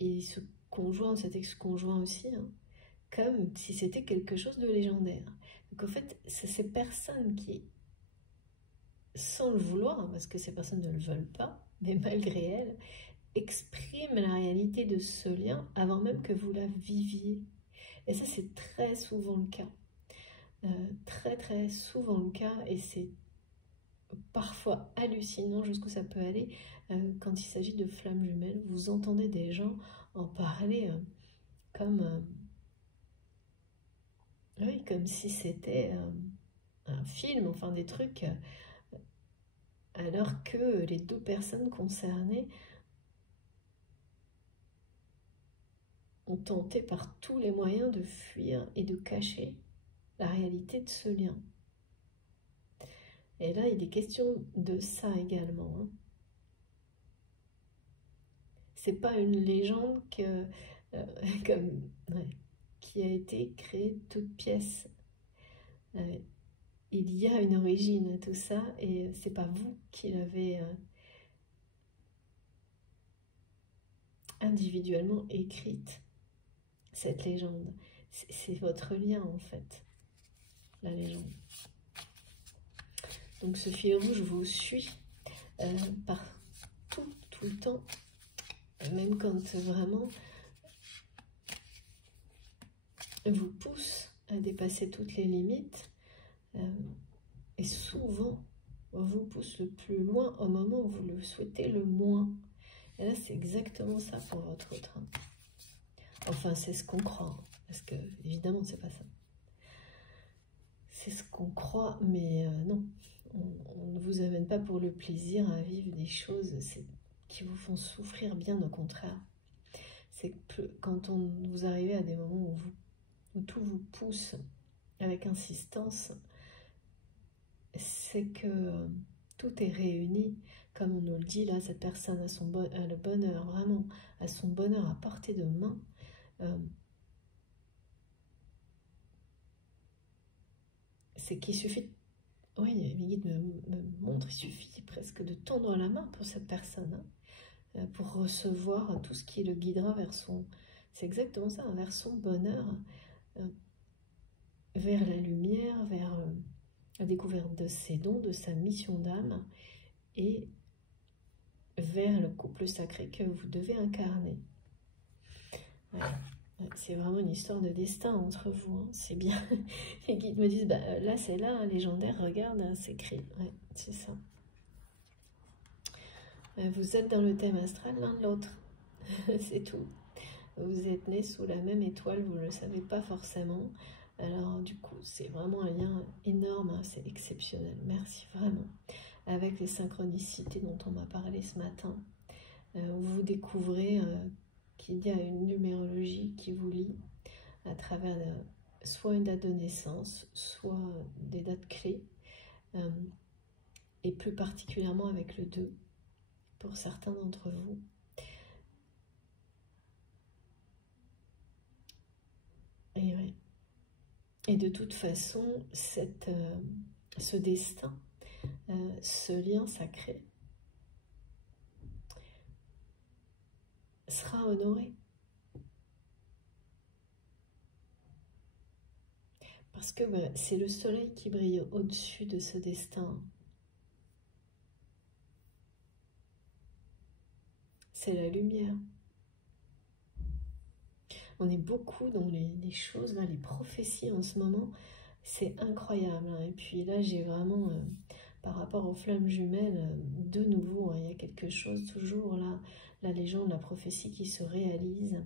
et ce conjoint, cet ex-conjoint aussi, hein, comme si c'était quelque chose de légendaire. Donc en fait, c'est ces personnes qui, sans le vouloir, hein, parce que ces personnes ne le veulent pas, mais malgré elles, expriment la réalité de ce lien avant même que vous la viviez. Et ça, c'est très souvent le cas. Très très souvent le cas, et c'est parfois hallucinant jusqu'où ça peut aller quand il s'agit de flammes jumelles. Vous entendez des gens en parler comme, oui, comme si c'était un film, enfin des trucs, alors que les deux personnes concernées ont tenté par tous les moyens de fuir et de cacher la réalité de ce lien. Et là, il est question de ça également, hein. C'est pas une légende que, comme, ouais, qui a été créée toute pièce. Il y a une origine à tout ça, et c'est pas vous qui l'avez individuellement écrite, cette légende. C'est votre lien en fait, la légende. Donc ce fil rouge vous suit par tout le temps, même quand vraiment vous pousse à dépasser toutes les limites, et souvent vous pousse le plus loin au moment où vous le souhaitez le moins. Et là, c'est exactement ça pour votre autre. Enfin, c'est ce qu'on croit, parce que évidemment, c'est pas ça. C'est ce qu'on croit, mais non. On ne vous amène pas pour le plaisir à vivre des choses qui vous font souffrir, bien au contraire. C'est que quand vous arrivez à des moments où tout vous pousse avec insistance, c'est que tout est réuni, comme on nous le dit là, cette personne a le bonheur, vraiment, a son bonheur à portée de main. C'est qu'il suffit, oui, mes guides me montrent, il suffit presque de tendre la main pour cette personne, hein, pour recevoir tout ce qui le guidera vers son, c'est exactement ça, vers son bonheur, vers la lumière, vers la découverte de ses dons, de sa mission d'âme, et vers le couple sacré que vous devez incarner. Ouais. C'est vraiment une histoire de destin entre vous, hein. C'est bien. Les guides me disent, bah, là c'est là, hein, légendaire, regarde, hein, c'est écrit. Ouais, c'est ça. Vous êtes dans le thème astral l'un de l'autre. C'est tout. Vous êtes nés sous la même étoile, vous ne le savez pas forcément. Alors du coup, c'est vraiment un lien énorme, hein, c'est exceptionnel. Merci vraiment. Avec les synchronicités dont on m'a parlé ce matin, vous découvrez qu'il y a une numérologie qui vous lie à travers soit une date de naissance, soit des dates clés, et plus particulièrement avec le 2, pour certains d'entre vous. Et, ouais. Et de toute façon, ce destin, ce lien sacré, sera honoré. Parce que bah, c'est le soleil qui brille au-dessus de ce destin. C'est la lumière. On est beaucoup dans les choses, là, les prophéties en ce moment. C'est incroyable, hein. Et puis là, j'ai vraiment, par rapport aux flammes jumelles, de nouveau, hein, il y a quelque chose toujours là, la légende, la prophétie qui se réalise.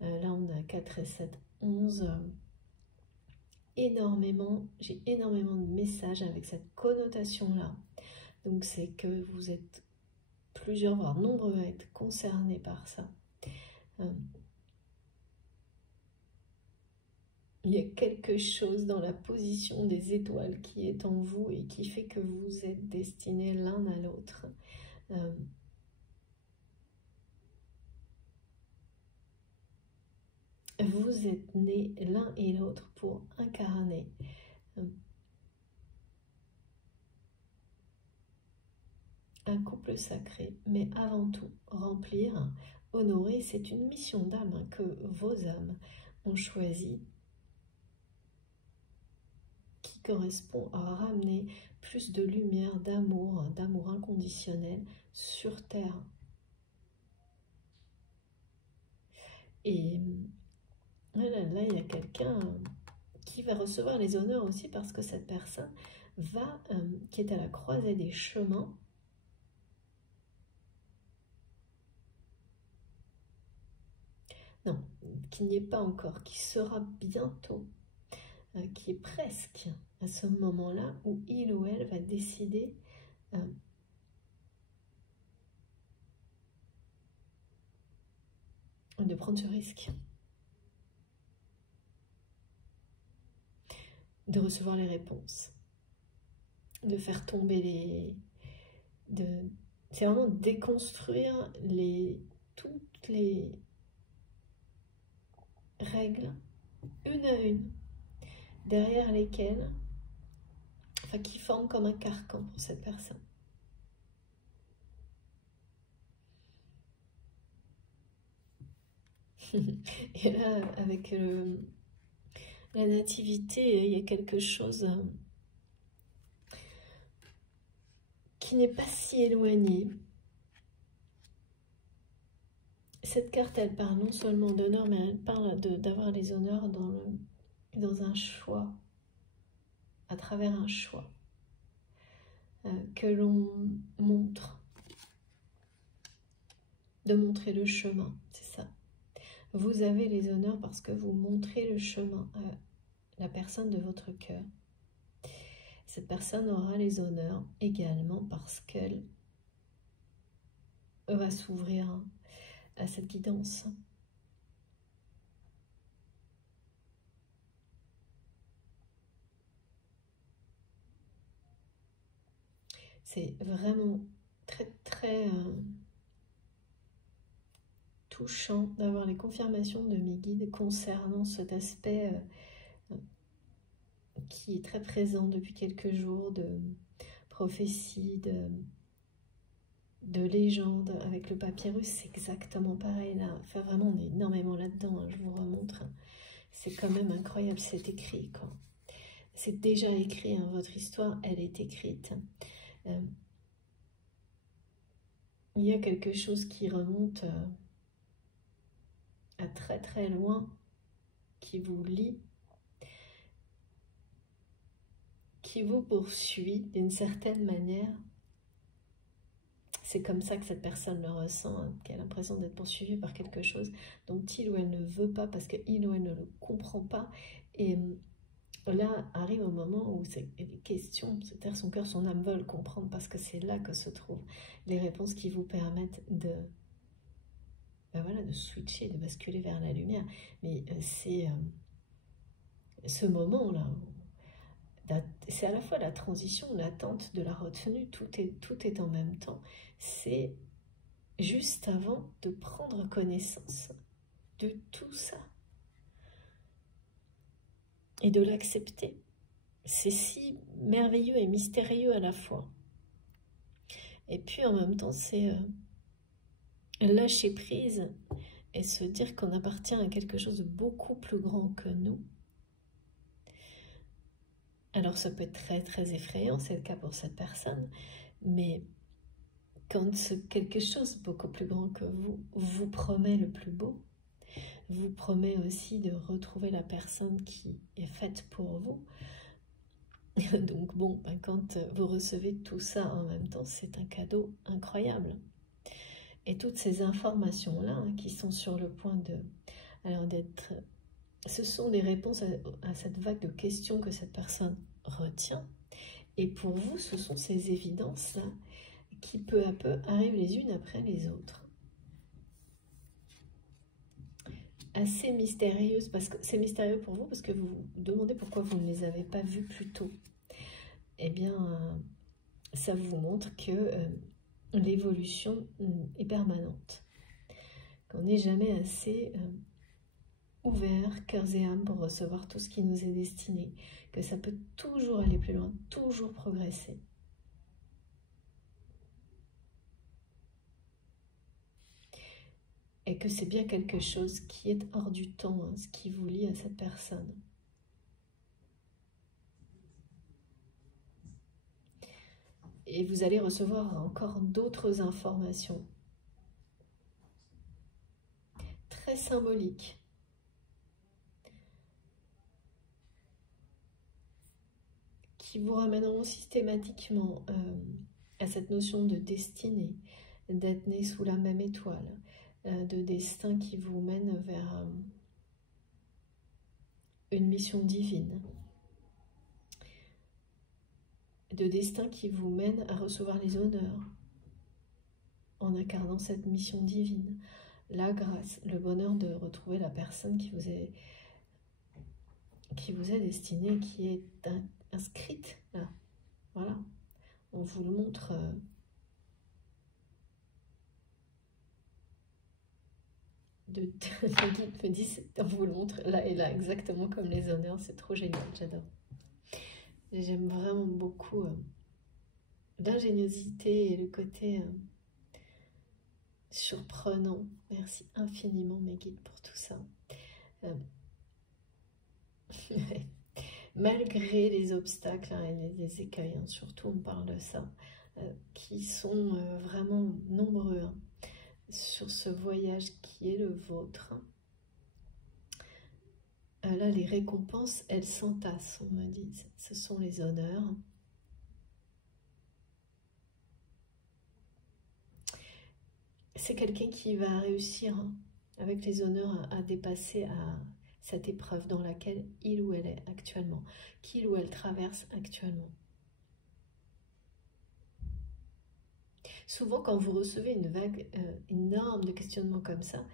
Là, on a 4 et 7, 11. J'ai énormément de messages avec cette connotation-là. Donc c'est que vous êtes plusieurs, voire nombreux à être concernés par ça. Il y a quelque chose dans la position des étoiles qui est en vous et qui fait que vous êtes destinés l'un à l'autre. Vous êtes nés l'un et l'autre pour incarner un couple sacré, mais avant tout, remplir, honorer, c'est une mission d'âme que vos âmes ont choisie, qui correspond à ramener plus de lumière, d'amour inconditionnel sur Terre. Et là, il y a quelqu'un qui va recevoir les honneurs aussi parce que cette personne qui est à la croisée des chemins, non, qui n'y est pas encore, qui sera bientôt, qui est presque à ce moment-là où il ou elle va décider de prendre ce risque, de recevoir les réponses, de faire tomber c'est vraiment déconstruire toutes les règles, une à une, derrière lesquelles, enfin qui forment comme un carcan pour cette personne. Et là, avec la nativité, il y a quelque chose qui n'est pas si éloigné. Cette carte, elle parle non seulement d'honneur, mais elle parle d'avoir les honneurs dans un choix, à travers un choix que l'on montre, de montrer le chemin, c'est ça. Vous avez les honneurs parce que vous montrez le chemin à la personne de votre cœur. Cette personne aura les honneurs également parce qu'elle va s'ouvrir à cette guidance. C'est vraiment très très touchant d'avoir les confirmations de mes guides concernant cet aspect qui est très présent depuis quelques jours de prophétie, de légende. Avec le papyrus, c'est exactement pareil là. Enfin vraiment, on est énormément là-dedans, hein, je vous remontre. C'est quand même incroyable, c'est écrit quoi. C'est déjà écrit, hein, votre histoire, elle est écrite. Il y a quelque chose qui remonte à très très loin, qui vous lie, qui vous poursuit d'une certaine manière. C'est comme ça que cette personne le ressent, hein, qu'elle a l'impression d'être poursuivie par quelque chose dont il ou elle ne veut pas, parce qu'il ou elle ne le comprend pas. Et là arrive un moment où les questions, c'est-à-dire son cœur, son âme veulent comprendre, parce que c'est là que se trouvent les réponses qui vous permettent de switcher, de basculer vers la lumière. Mais c'est ce moment-là, c'est à la fois la transition, l'attente de la retenue, tout est en même temps. C'est juste avant de prendre connaissance de tout ça et de l'accepter. C'est si merveilleux et mystérieux à la fois. Et puis en même temps, c'est lâcher prise et se dire qu'on appartient à quelque chose de beaucoup plus grand que nous. Alors ça peut être très très effrayant, c'est le cas pour cette personne, mais quand quelque chose beaucoup plus grand que vous promet le plus beau, vous promet aussi de retrouver la personne qui est faite pour vous. Donc bon, quand vous recevez tout ça en même temps, c'est un cadeau incroyable. Et toutes ces informations-là hein, qui sont sur le point d'être... Ce sont des réponses à cette vague de questions que cette personne retient. Et pour vous, ce sont ces évidences-là qui peu à peu arrivent les unes après les autres. Assez mystérieuses, parce que c'est mystérieux pour vous, parce que vous vous demandez pourquoi vous ne les avez pas vues plus tôt. Eh bien, ça vous montre que l'évolution est permanente. Qu'on n'est jamais assez... ouvert, cœurs et âmes, pour recevoir tout ce qui nous est destiné, que ça peut toujours aller plus loin, toujours progresser. et que c'est bien quelque chose qui est hors du temps, hein, ce qui vous lie à cette personne. Et vous allez recevoir encore d'autres informations très symboliques qui vous ramèneront systématiquement à cette notion de destinée, d'être né sous la même étoile, de destin qui vous mène vers une mission divine, de destin qui vous mène à recevoir les honneurs en incarnant cette mission divine, la grâce, le bonheur de retrouver la personne qui vous est destinée, qui est inscrite là. Voilà, on vous le montre. Le guide me dit, on vous le montre là et là, exactement comme les honneurs, c'est trop génial, j'adore. J'aime vraiment beaucoup l'ingéniosité et le côté surprenant. Merci infiniment mes guides pour tout ça. Malgré les obstacles hein, et les écueils, hein, surtout on parle de ça, qui sont vraiment nombreux hein, sur ce voyage qui est le vôtre. Là, les récompenses, elles s'entassent, on me dit. Ce sont les honneurs. C'est quelqu'un qui va réussir hein, avec les honneurs à dépasser cette épreuve dans laquelle il ou elle est actuellement, qu'il ou elle traverse actuellement. Souvent, quand vous recevez une vague énorme de questionnements comme ça,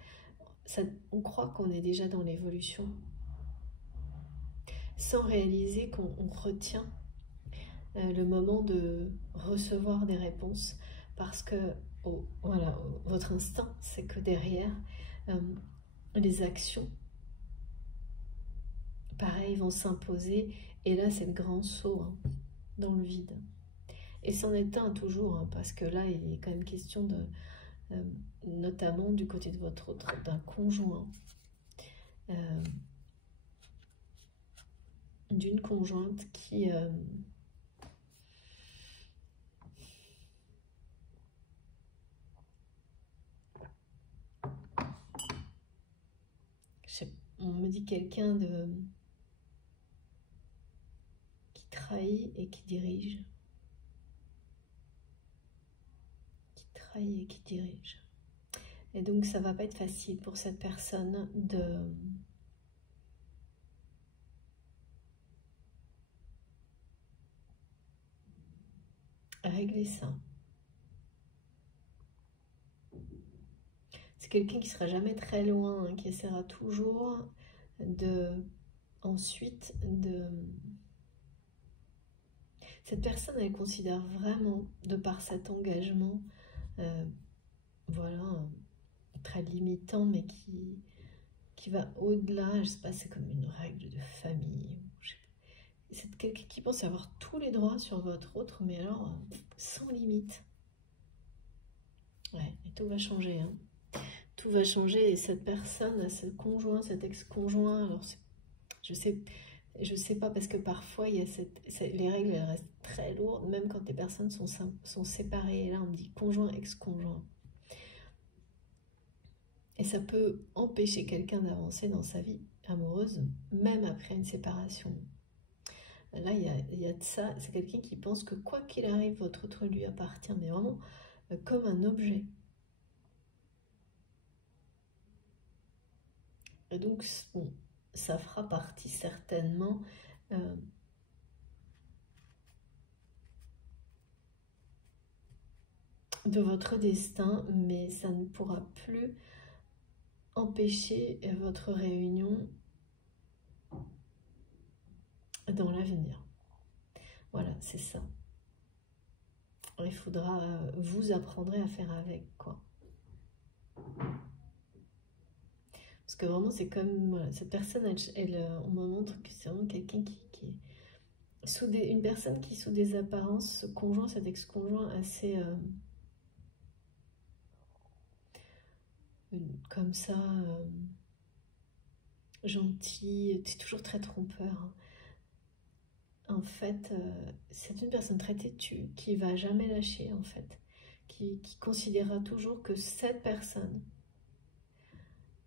on croit qu'on est déjà dans l'évolution, sans réaliser qu'on retient le moment de recevoir des réponses, parce que voilà, votre instinct, c'est que derrière, les actions, pareil, vont s'imposer, et là, c'est le grand saut hein, dans le vide. Et c'en est un toujours, hein, parce que là, il est quand même question de, notamment du côté de votre autre, d'un conjoint, d'une conjointe qui on me dit quelqu'un de qui trahit et qui dirige, et qui dirige. Et donc ça va pas être facile pour cette personne de régler ça. C'est quelqu'un qui sera jamais très loin, hein, qui essaiera toujours ensuite de... Cette personne, elle considère vraiment, de par cet engagement, voilà, très limitant, mais qui va au-delà, je sais pas, c'est comme une règle de famille. C'est quelqu'un qui pense avoir tous les droits sur votre autre, mais alors sans limite. Ouais, et tout va changer. Hein. Tout va changer, et cette personne, ce conjoint, cet ex-conjoint, alors je sais pas, parce que parfois il y a les règles elles restent très lourdes, même quand les personnes sont séparées. Et là on me dit conjoint, ex-conjoint. Et ça peut empêcher quelqu'un d'avancer dans sa vie amoureuse, même après une séparation. Là, il y a de ça. C'est quelqu'un qui pense que quoi qu'il arrive, votre autre lui appartient, mais vraiment comme un objet. Et donc, bon, ça fera partie certainement de votre destin, mais ça ne pourra plus empêcher votre réunion dans l'avenir. Voilà, c'est ça. Il faudra, vous apprendrez à faire avec, quoi. Parce que vraiment, c'est comme, voilà, cette personne, on me montre que c'est vraiment quelqu'un qui est sous une personne qui, sous des apparences, ce conjoint, cet ex-conjoint assez... comme ça, gentil, c'est toujours très trompeur. Hein. En fait, c'est une personne très têtue qui va jamais lâcher, en fait, qui considérera toujours que cette personne,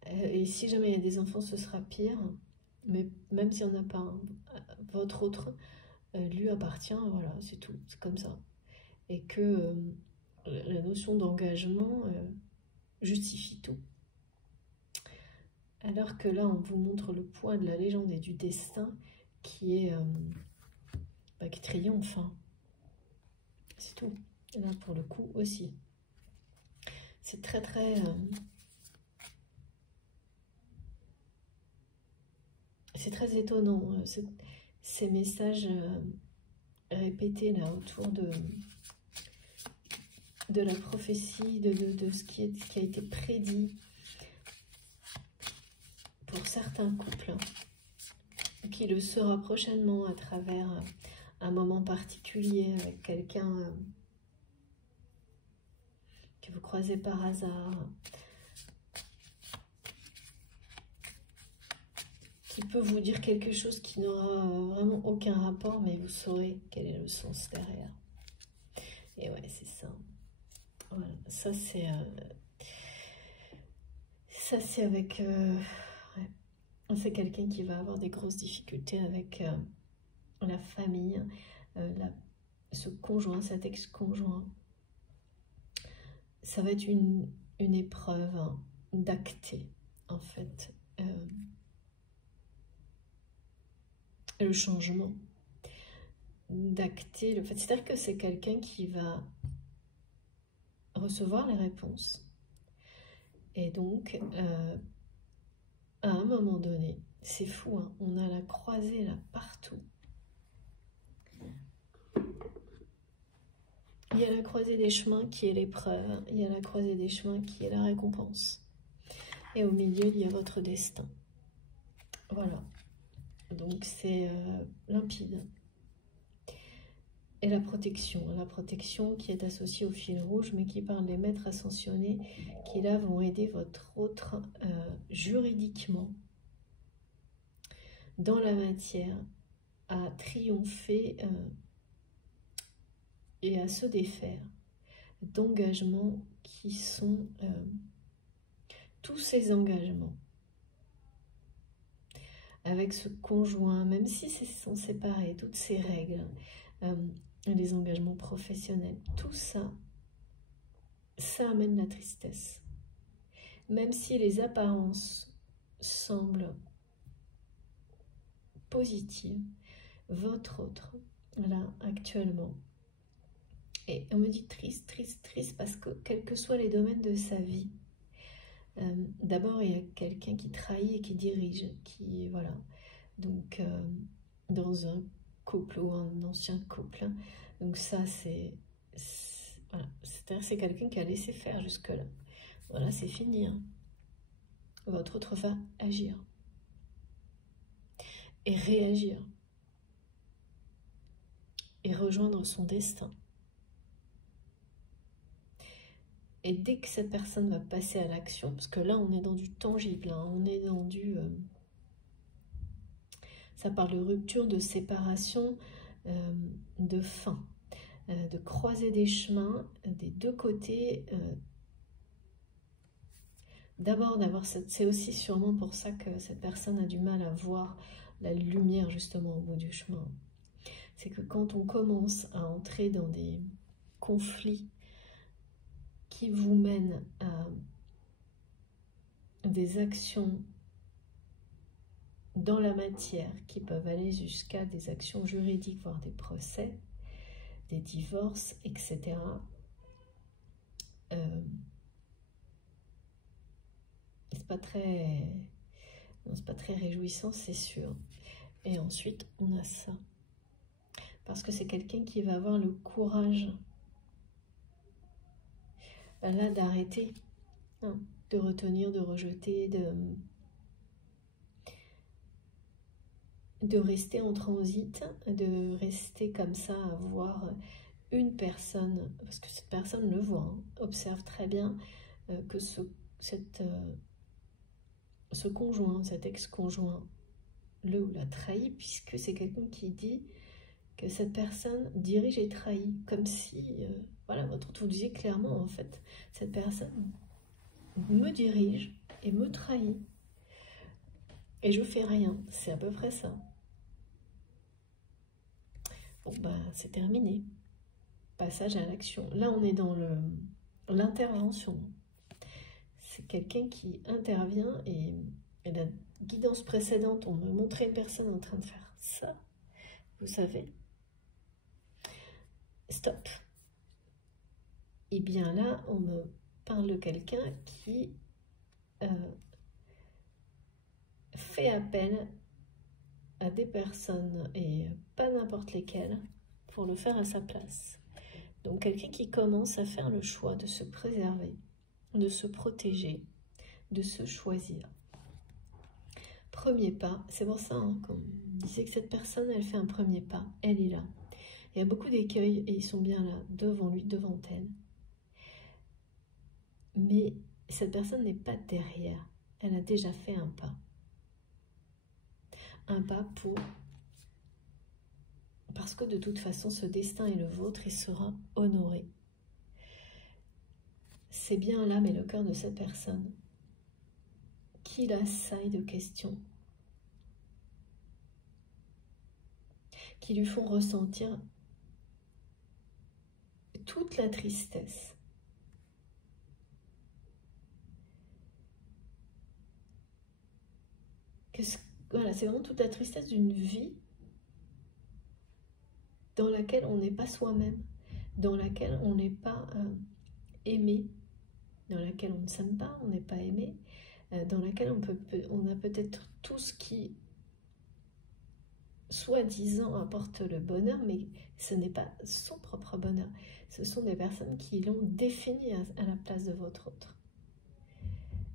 et si jamais il y a des enfants, ce sera pire, mais même s'il n'y en a pas un, votre autre lui appartient, voilà, c'est tout, c'est comme ça. Et que la notion d'engagement justifie tout. Alors que là, on vous montre le poids de la légende et du destin qui est qui triomphe. Hein. C'est tout. Et là, pour le coup, aussi. C'est très, très... c'est très étonnant, ces messages répétés là autour de la prophétie, de ce qui a été prédit pour certains couples, qui le sera prochainement à travers un moment particulier avec quelqu'un que vous croisez par hasard, qui peut vous dire quelque chose qui n'aura vraiment aucun rapport, mais vous saurez quel est le sens derrière. Et ouais, c'est ça. Voilà, ça c'est avec... ouais. C'est quelqu'un qui va avoir des grosses difficultés avec la famille, ce conjoint, cet ex-conjoint. Ça va être une épreuve hein, d'acter, en fait, le changement. D'acter le fait. C'est-à-dire que c'est quelqu'un qui va recevoir les réponses. Et donc, à un moment donné, c'est fou, hein, on a la croisée là partout. Il y a la croisée des chemins qui est l'épreuve, il y a la croisée des chemins qui est la récompense. Et au milieu, il y a votre destin. Voilà. Donc c'est limpide. Et la protection qui est associée au fil rouge, mais qui parle des maîtres ascensionnés, qui là vont aider votre autre juridiquement dans la matière à triompher et à se défaire d'engagements qui sont tous ces engagements avec ce conjoint, même si ils sont séparés, toutes ces règles, les engagements professionnels, tout ça, ça amène la tristesse. Même si les apparences semblent positives, votre autre, là, actuellement, et on me dit triste, triste, triste, parce que quels que soient les domaines de sa vie, d'abord il y a quelqu'un qui trahit et qui dirige, qui, voilà, donc dans un couple ou un ancien couple, hein, donc ça c'est voilà, c'est quelqu'un qui a laissé faire jusque-là, voilà, c'est fini, hein. Votre autre va agir et réagir et rejoindre son destin. Et dès que cette personne va passer à l'action, parce que là on est dans du tangible, hein, on est dans du... ça parle de rupture, de séparation, de fin, de croiser des chemins des deux côtés. D'abord d'avoir cette... C'est aussi sûrement pour ça que cette personne a du mal à voir la lumière justement au bout du chemin. C'est que quand on commence à entrer dans des conflits qui vous mènent à des actions dans la matière qui peuvent aller jusqu'à des actions juridiques, voire des procès, des divorces, etc. C'est pas très réjouissant, c'est sûr. Et ensuite, on a ça. Parce que c'est quelqu'un qui va avoir le courage là d'arrêter, hein, de retenir, de rejeter, de rester en transit, de rester comme ça à voir une personne, parce que cette personne le voit, hein, observe très bien que ce conjoint, cet ex-conjoint, le ou la trahi, puisque c'est quelqu'un qui dit que cette personne dirige et trahit, comme si, voilà, votre autre vous disiez clairement, en fait, cette personne me dirige et me trahit, et je fais rien, c'est à peu près ça. Bon, bah, c'est terminé. Passage à l'action. Là, on est dans l'intervention. C'est quelqu'un qui intervient et la guidance précédente, on me montrait une personne en train de faire ça. Vous savez, stop. Et bien là, on me parle de quelqu'un qui fait appel à des personnes, et pas n'importe lesquelles, pour le faire à sa place. Donc quelqu'un qui commence à faire le choix de se préserver, de se protéger, de se choisir. Premier pas, c'est pour ça qu'on disait que cette personne, elle fait un premier pas, elle est là. Il y a beaucoup d'écueils et ils sont bien là, devant lui, devant elle. Mais cette personne n'est pas derrière, elle a déjà fait un pas. Un pas parce que de toute façon, ce destin est le vôtre, il sera honoré. C'est bien l'âme et le cœur de cette personne qui l'assaille de questions, qui lui font ressentir toute la tristesse. Voilà, c'est vraiment toute la tristesse d'une vie dans laquelle on n'est pas soi-même, dans laquelle on n'est pas aimé, dans laquelle on ne s'aime pas, on n'est pas aimé, dans laquelle on a peut-être tout ce qui, soi-disant, apporte le bonheur, mais ce n'est pas son propre bonheur. Ce sont des personnes qui l'ont défini à la place de votre autre.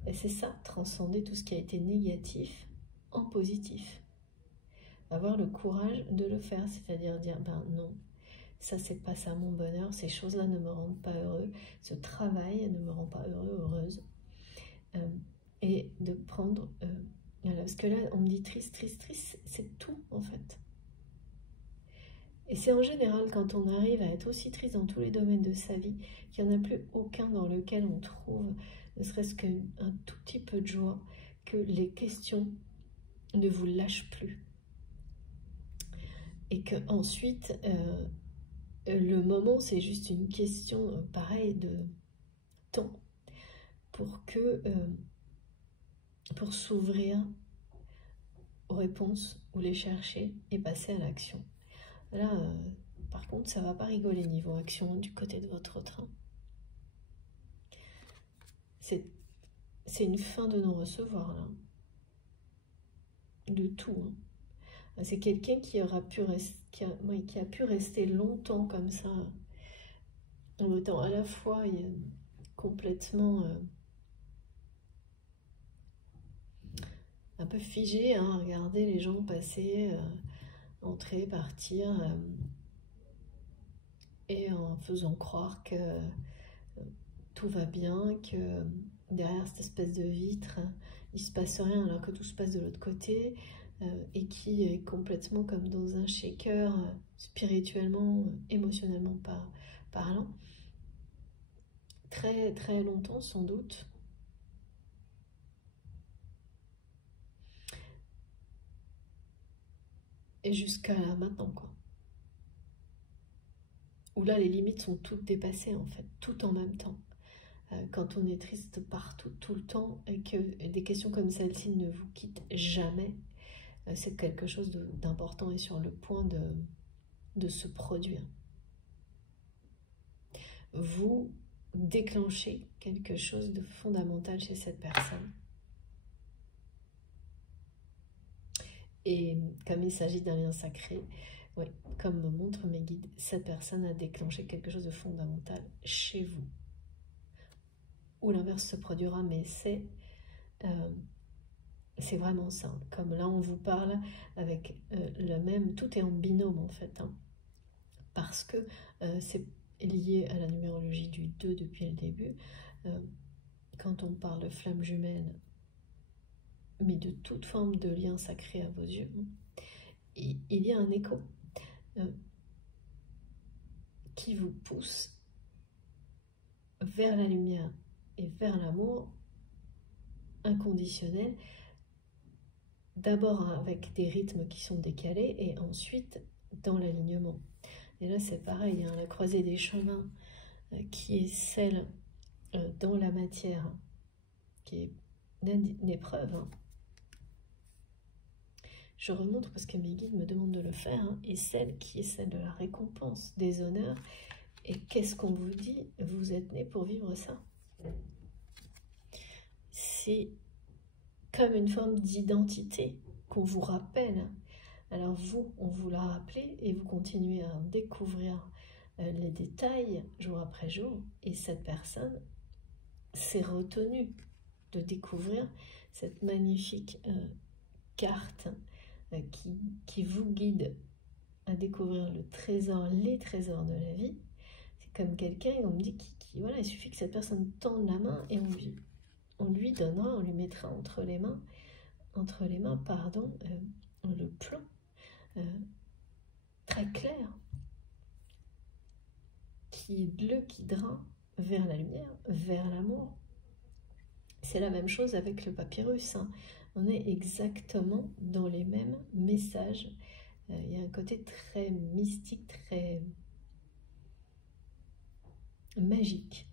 Et c'est ça, transcender tout ce qui a été négatif en positif. Avoir le courage de le faire, c'est-à-dire dire, ben non, ça c'est pas ça mon bonheur, ces choses-là ne me rendent pas heureux, ce travail ne me rend pas heureux, heureuse. Et de prendre, voilà, parce que là on me dit triste, triste, triste, c'est tout en fait. Et c'est en général quand on arrive à être aussi triste dans tous les domaines de sa vie, qu'il n'y en a plus aucun dans lequel on trouve ne serait-ce qu'un tout petit peu de joie, que les questions ne vous lâchent plus. Et que ensuite le moment, c'est juste une question, pareil, de temps pour s'ouvrir aux réponses ou les chercher et passer à l'action. Là, par contre, ça va pas rigoler niveau action du côté de votre train. C'est une fin de non-recevoir, là. De tout, hein. C'est quelqu'un qui a pu rester longtemps comme ça, en étant à la fois complètement un peu figé, hein, regarder les gens passer, entrer, partir, et en faisant croire que tout va bien, que derrière cette espèce de vitre, il se passe rien alors que tout se passe de l'autre côté, et qui est complètement comme dans un shaker, spirituellement, émotionnellement parlant. Très très longtemps sans doute. Et jusqu'à maintenant, quoi. Où là, les limites sont toutes dépassées, en fait, tout en même temps. Quand on est triste partout, tout le temps, et que des questions comme celle-ci ne vous quittent jamais, c'est quelque chose d'important et sur le point de se produire. Vous déclenchez quelque chose de fondamental chez cette personne. Et comme il s'agit d'un lien sacré, oui, comme me montrent mes guides, cette personne a déclenché quelque chose de fondamental chez vous. Ou l'inverse se produira, mais c'est vraiment ça. Comme là, on vous parle avec le même, tout est en binôme en fait, hein, parce que c'est lié à la numérologie du 2 depuis le début. quand on parle de flamme jumelle, mais de toute forme de lien sacré à vos yeux, et il y a un écho qui vous pousse vers la lumière et vers l'amour inconditionnel, d'abord avec des rythmes qui sont décalés et ensuite dans l'alignement. Et là c'est pareil, hein, la croisée des chemins qui est celle dans la matière, qui est une épreuve. Hein. Je remonte parce que mes guides me demandent de le faire, hein, et celle qui est celle de la récompense, des honneurs. Et qu'est-ce qu'on vous dit? Vous êtes né pour vivre ça. C'est comme une forme d'identité qu'on vous rappelle. Alors vous, on vous l'a rappelé et vous continuez à découvrir les détails jour après jour. Et cette personne s'est retenue de découvrir cette magnifique carte qui vous guide à découvrir le trésor, les trésors de la vie. C'est comme quelqu'un, on me dit, voilà, il suffit que cette personne tende la main et on lui donnera, on lui mettra entre les mains, pardon, le plan très clair qui le guidera vers la lumière, vers l'amour. C'est la même chose avec le papyrus. Hein. On est exactement dans les mêmes messages. Il y a un côté très mystique, très magique.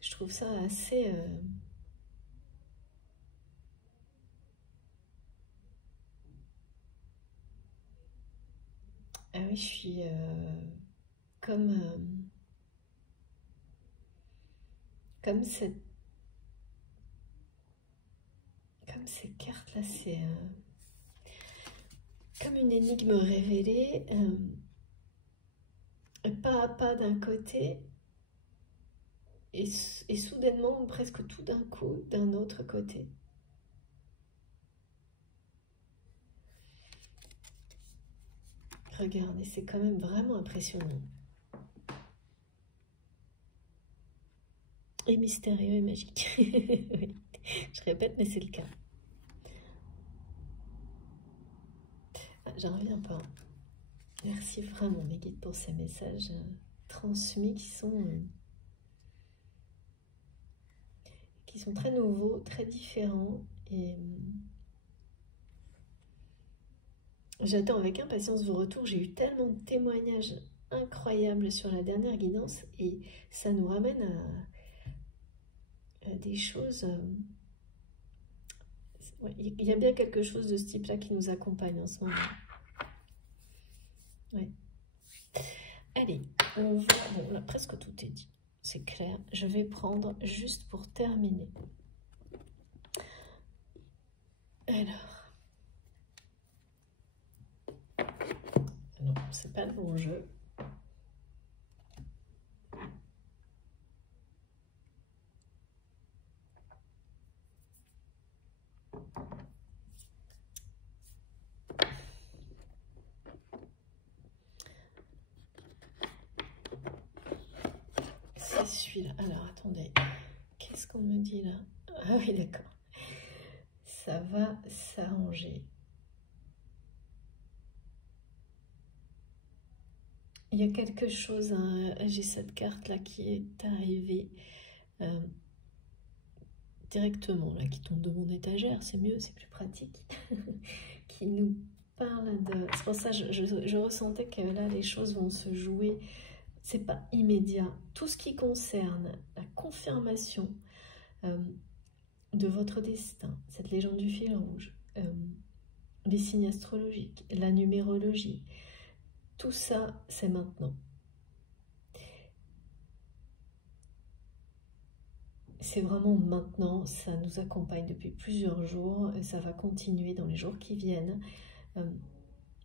Je trouve ça assez... Ah oui, je suis comme ces cartes-là, c'est comme une énigme révélée, pas à pas d'un côté, et soudainement, presque tout d'un coup, d'un autre côté. Regardez, c'est quand même vraiment impressionnant. Et mystérieux et magique. Oui. Je répète, mais c'est le cas. Ah, j'en reviens pas. Merci vraiment, mes guides, pour ces messages transmis qui sont très nouveaux, très différents. Et j'attends avec impatience vos retours. J'ai eu tellement de témoignages incroyables sur la dernière guidance et ça nous ramène à des choses... il y a bien quelque chose de ce type-là qui nous accompagne en ce moment. Ouais. Allez, on va... Bon, là, presque tout est dit. C'est clair. Je vais prendre juste pour terminer. Alors... Non, c'est pas le bon jeu. C'est celui-là. Alors, attendez. Qu'est-ce qu'on me dit là? Ah oui, d'accord. Ça va s'arranger. Il y a quelque chose, hein, j'ai cette carte là qui est arrivée directement, là, qui tombe de mon étagère, c'est mieux, c'est plus pratique, qui nous parle de... C'est pour ça que je ressentais que là, les choses vont se jouer, c'est pas immédiat. Tout ce qui concerne la confirmation de votre destin, cette légende du fil rouge, les signes astrologiques, la numérologie, tout ça, c'est maintenant. C'est vraiment maintenant, ça nous accompagne depuis plusieurs jours, et ça va continuer dans les jours qui viennent.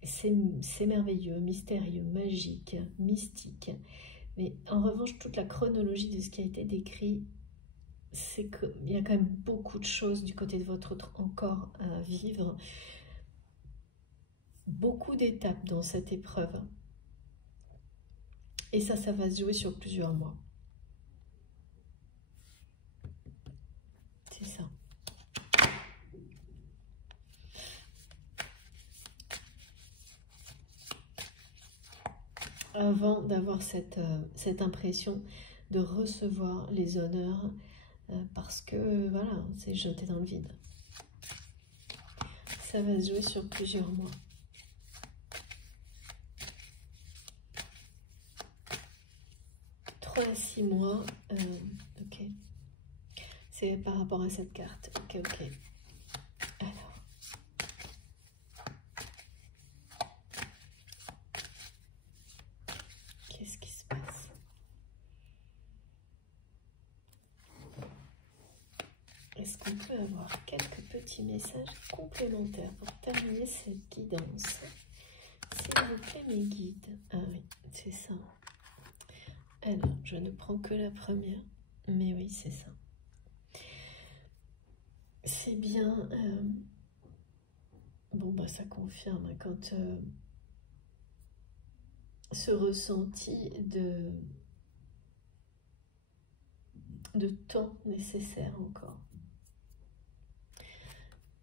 C'est merveilleux, mystérieux, magique, mystique. Mais en revanche, toute la chronologie de ce qui a été décrit, c'est qu'il y a quand même beaucoup de choses du côté de votre autre encore à vivre. Beaucoup d'étapes dans cette épreuve. Et ça va se jouer sur plusieurs mois. avant d'avoir cette impression de recevoir les honneurs, parce que voilà, c'est jeté dans le vide. Ça va se jouer sur plusieurs mois. 3 à 6 mois, ok. C'est par rapport à cette carte. Ok, ok. Alors. Qu'est-ce qui se passe? Est-ce qu'on peut avoir quelques petits messages complémentaires pour terminer cette guidance? S'il vous plaît, mes guides. Ah oui, c'est ça. Alors, je ne prends que la première. Mais oui, c'est ça. C'est bien. Bon, bah ça confirme. Hein, quand ce ressenti de temps nécessaire encore.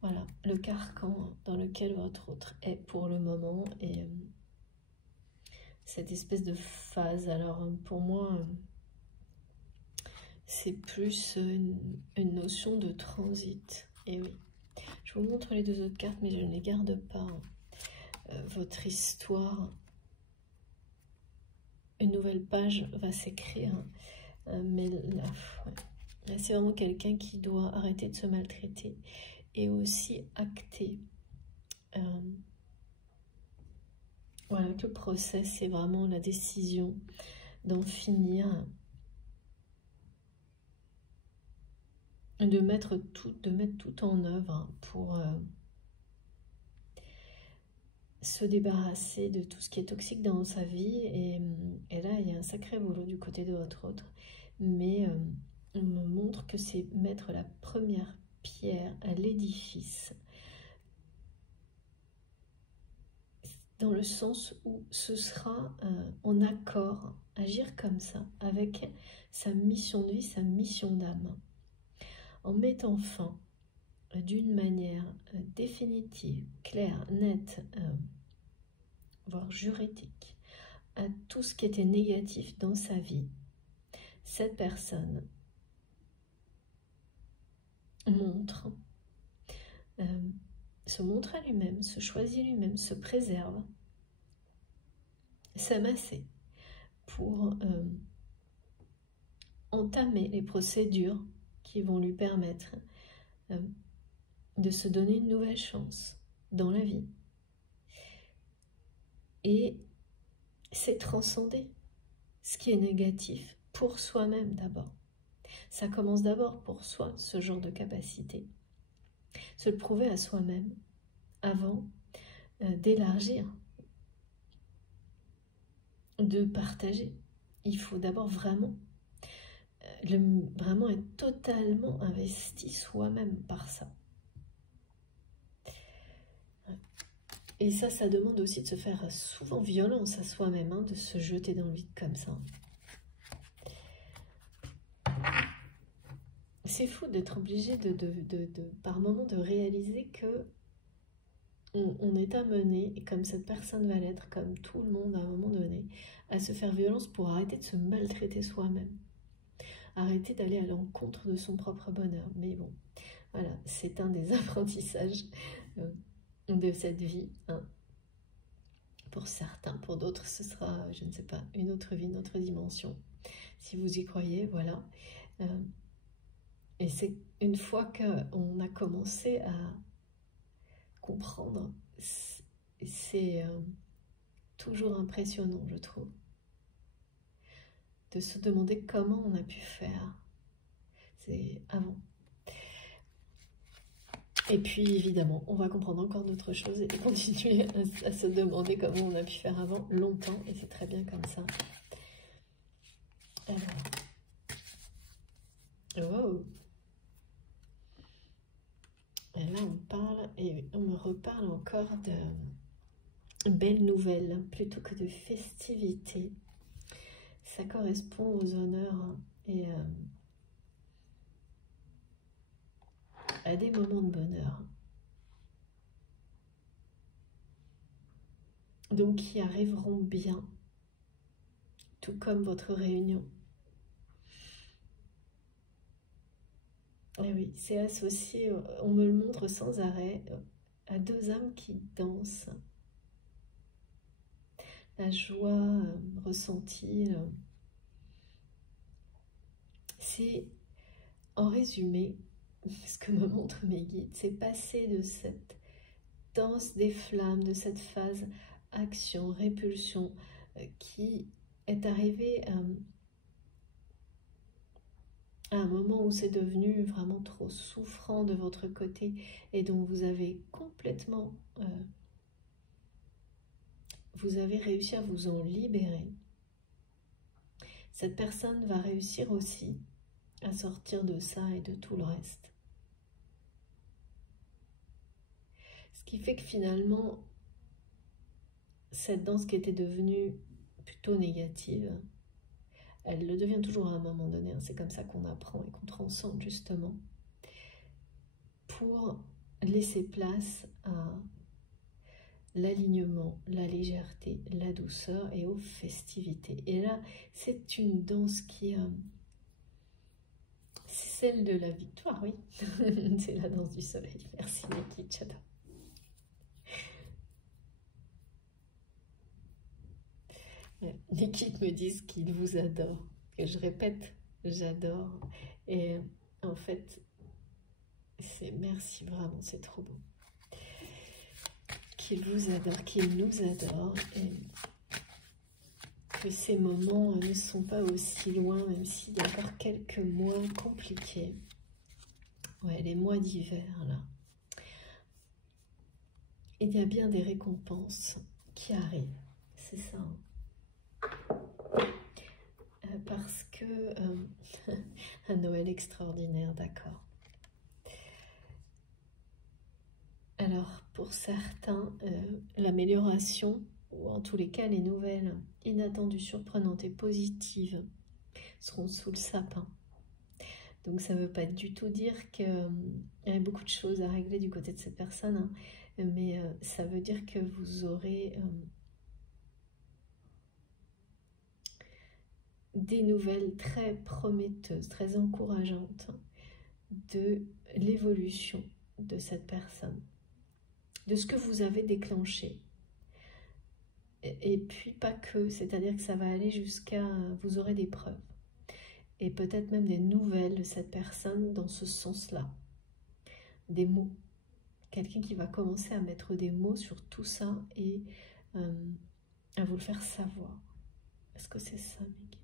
Voilà, le carcan dans lequel votre autre est pour le moment et cette espèce de phase. Alors pour moi, c'est plus une notion de transit. Et oui, je vous montre les 2 autres cartes, mais je ne les garde pas. Votre histoire, une nouvelle page va s'écrire, mais là, ouais, c'est vraiment quelqu'un qui doit arrêter de se maltraiter et aussi acter. Voilà, le process, c'est vraiment la décision d'en finir, de mettre tout en œuvre pour se débarrasser de tout ce qui est toxique dans sa vie. Et là, il y a un sacré boulot du côté de votre autre. Mais on me montre que c'est mettre la première pierre à l'édifice. Dans le sens où ce sera en accord, agir comme ça, avec sa mission de vie, sa mission d'âme. En mettant fin d'une manière définitive, claire, nette, voire juridique, à tout ce qui était négatif dans sa vie, cette personne se montre à lui-même, se choisit lui-même, se préserve, s'amasser pour entamer les procédures qui vont lui permettre de se donner une nouvelle chance dans la vie. Et c'est transcender ce qui est négatif pour soi-même d'abord. Ça commence d'abord pour soi, ce genre de capacité. Se le prouver à soi-même avant d'élargir, de partager. Il faut d'abord vraiment être totalement investi soi-même par ça. Et ça demande aussi de se faire souvent violence à soi-même, hein, de se jeter dans le vide comme ça. C'est fou d'être obligé par moment de réaliser que on est amené, et comme cette personne va l'être, comme tout le monde à un moment donné, à se faire violence pour arrêter de se maltraiter soi-même. Arrêter d'aller à l'encontre de son propre bonheur. Mais bon, voilà, c'est un des apprentissages de cette vie. Hein. Pour certains, pour d'autres, ce sera, je ne sais pas, une autre vie, une autre dimension. Si vous y croyez, voilà. Et c'est une fois qu'on a commencé à comprendre, c'est toujours impressionnant, je trouve, de se demander comment on a pu faire. C'est avant. Et puis, évidemment, on va comprendre encore d'autres choses et continuer à se demander comment on a pu faire avant, longtemps, et c'est très bien comme ça. Alors, wow. Et là, on parle, et on me reparle encore de belles nouvelles, plutôt que de festivités. Ça correspond aux honneurs et à des moments de bonheur. Donc, qui arriveront bien tout comme votre réunion. Et oui, c'est associé, on me le montre sans arrêt, à deux âmes qui dansent. La joie ressentie, c'est, en résumé, ce que me montrent mes guides, c'est passer de cette danse des flammes, de cette phase action, répulsion, qui est arrivée à un moment où c'est devenu vraiment trop souffrant de votre côté et dont vous avez complètement, vous avez réussi à vous en libérer. Cette personne va réussir aussi à sortir de ça et de tout le reste. Ce qui fait que finalement, cette danse qui était devenue plutôt négative, elle le devient toujours à un moment donné, c'est comme ça qu'on apprend et qu'on transcende justement, pour laisser place à l'alignement, la légèreté, la douceur et aux festivités. Et là, c'est une danse qui c'est celle de la victoire, oui. C'est la danse du soleil. Merci Niki, j'adore. Niki me disent qu'ils vous adorent. Et je répète, j'adore. Et en fait, c'est merci vraiment, c'est trop beau. Qu'il vous adore, qu'il nous adore. Et que ces moments ne sont pas aussi loin, même s'il y a encore quelques mois compliqués. Ouais, les mois d'hiver, là. Il y a bien des récompenses qui arrivent, c'est ça. Parce que un Noël extraordinaire, d'accord. Alors, pour certains, l'amélioration, ou en tous les cas les nouvelles inattendues, surprenantes et positives, seront sous le sapin. Donc ça ne veut pas du tout dire qu'il y a beaucoup de choses à régler du côté de cette personne, hein, mais ça veut dire que vous aurez des nouvelles très prometteuses, très encourageantes de l'évolution de cette personne, de ce que vous avez déclenché. Et puis pas que, c'est-à-dire que ça va aller jusqu'à, vous aurez des preuves. Et peut-être même des nouvelles de cette personne dans ce sens-là. Des mots. Quelqu'un qui va commencer à mettre des mots sur tout ça et à vous le faire savoir. Est-ce que c'est ça, mes guides?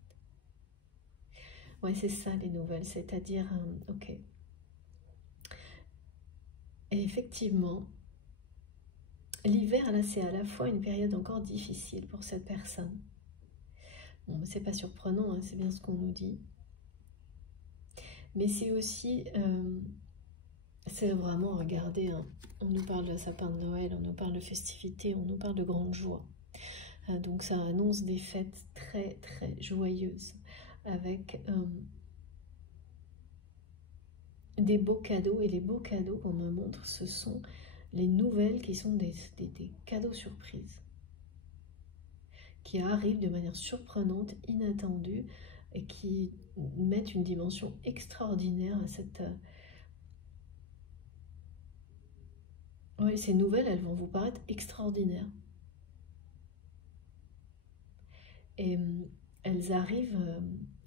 Ouais, c'est ça les nouvelles, c'est-à-dire, ok. Et effectivement, l'hiver, là, c'est à la fois une période encore difficile pour cette personne. Bon, c'est pas surprenant, hein, c'est bien ce qu'on nous dit. Mais c'est aussi, c'est vraiment, regardez, hein, on nous parle de sapin de Noël, on nous parle de festivités, on nous parle de grande joie. Donc ça annonce des fêtes très très joyeuses, avec des beaux cadeaux. Et les beaux cadeaux qu'on me montre, ce sont les nouvelles qui sont des cadeaux surprises, qui arrivent de manière surprenante, inattendue, et qui mettent une dimension extraordinaire à cette... Oui, ces nouvelles, elles vont vous paraître extraordinaires. Et elles arrivent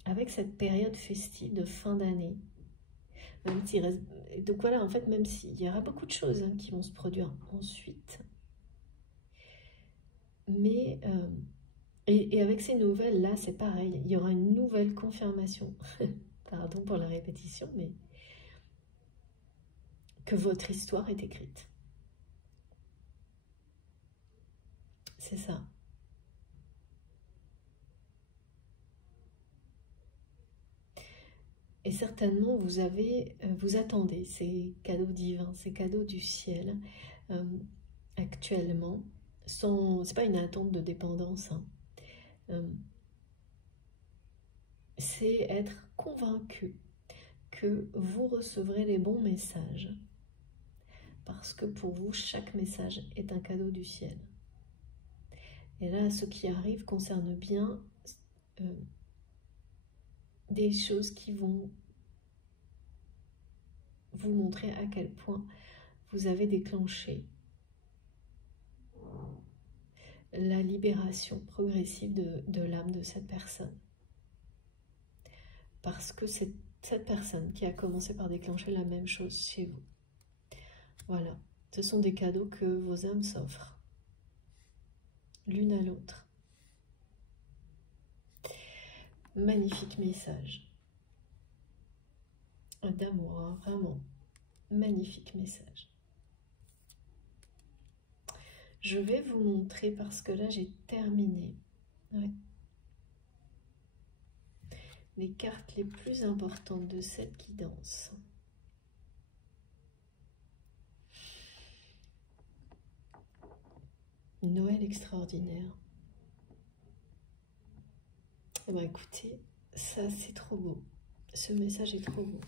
avec cette période festive de fin d'année. Donc voilà, en fait, même s'il y aura beaucoup de choses hein, qui vont se produire ensuite. Mais... Et avec ces nouvelles-là, c'est pareil. Il y aura une nouvelle confirmation. Pardon pour la répétition, mais que votre histoire est écrite. C'est ça. Et certainement, vous attendez ces cadeaux divins, ces cadeaux du ciel, actuellement. C'est pas une attente de dépendance, hein. C'est être convaincu que vous recevrez les bons messages. Parce que pour vous, chaque message est un cadeau du ciel. Et là, ce qui arrive concerne bien des choses qui vont vous montrer à quel point vous avez déclenché la libération progressive de l'âme de cette personne. Parce que c'est cette personne qui a commencé par déclencher la même chose chez vous. Voilà, ce sont des cadeaux que vos âmes s'offrent, l'une à l'autre. Magnifique message d'amour, hein, vraiment, magnifique message. Je vais vous montrer, parce que là j'ai terminé, ouais, les cartes les plus importantes de cette guidance. Noël extraordinaire. Eh bien, écoutez, ça c'est trop beau. Ce message est trop beau.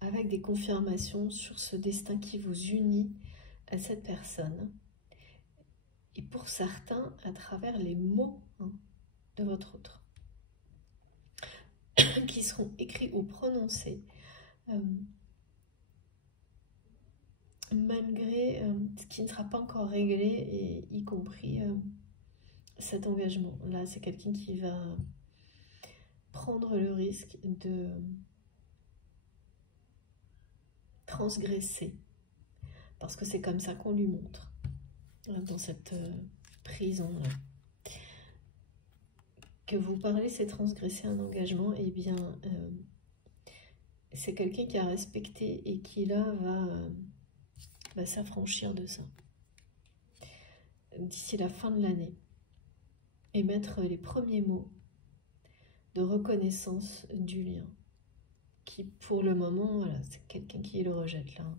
Avec des confirmations sur ce destin qui vous unit à cette personne. Et pour certains, à travers les mots, hein, de votre autre, qui seront écrits ou prononcés, malgré ce qui ne sera pas encore réglé, et y compris cet engagement. Là, c'est quelqu'un qui va prendre le risque de transgresser, parce que c'est comme ça qu'on lui montre, dans cette prison-là. Que vous parlez, c'est transgresser un engagement, et bien, c'est quelqu'un qui a respecté et qui, là, va s'affranchir de ça. D'ici la fin de l'année, et mettre les premiers mots de reconnaissance du lien. Qui, pour le moment, voilà, c'est quelqu'un qui le rejette, là.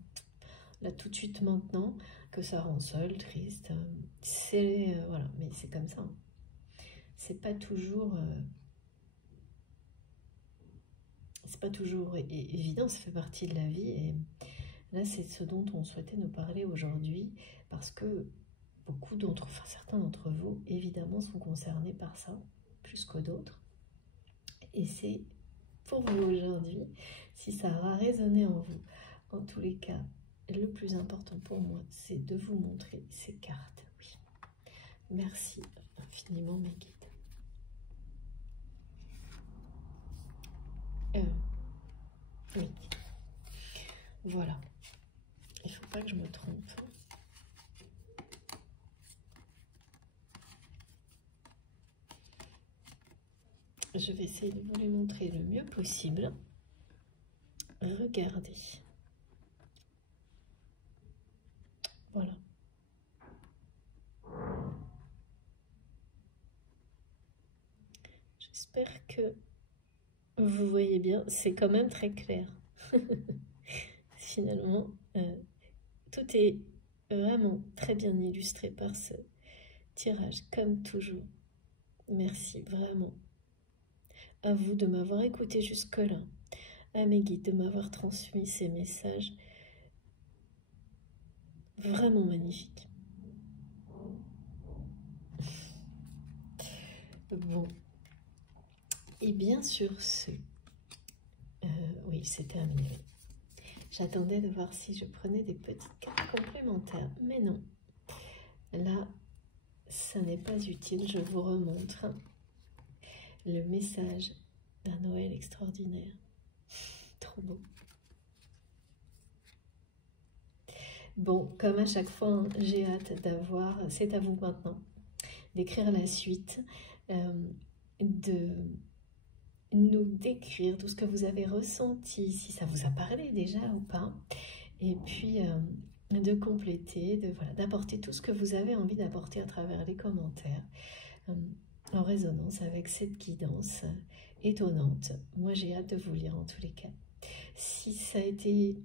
Là, tout de suite, maintenant, que ça rend seul, triste. C'est, voilà, mais c'est comme ça. C'est pas toujours évident, ça fait partie de la vie, et là c'est ce dont on souhaitait nous parler aujourd'hui, parce que beaucoup d'entre, enfin certains d'entre vous évidemment sont concernés par ça, plus que d'autres, et c'est pour vous aujourd'hui, si ça aura résonné en vous. En tous les cas, le plus important pour moi, c'est de vous montrer ces cartes. Oui. Merci infiniment mes guides. Oui, voilà, il ne faut pas que je me trompe. Je vais essayer de vous les montrer le mieux possible. Regardez. Voilà. J'espère que vous voyez bien, c'est quand même très clair. Finalement, tout est vraiment très bien illustré par ce tirage, comme toujours. Merci vraiment à vous de m'avoir écouté jusque-là, à mes guides de m'avoir transmis ces messages vraiment magnifiques. Bon, et bien sur ce, oui, c'est terminé. Oui. J'attendais de voir si je prenais des petites cartes complémentaires, mais non. Là, ça n'est pas utile, je vous remontre le message d'un Noël extraordinaire. Trop beau. Bon, comme à chaque fois, hein, j'ai hâte d'avoir, c'est à vous maintenant, d'écrire la suite, de nous décrire tout ce que vous avez ressenti, si ça vous a parlé déjà ou pas, et puis de compléter, voilà, d'apporter tout ce que vous avez envie d'apporter à travers les commentaires, en résonance avec cette guidance étonnante. Moi, j'ai hâte de vous lire en tous les cas. Si ça a été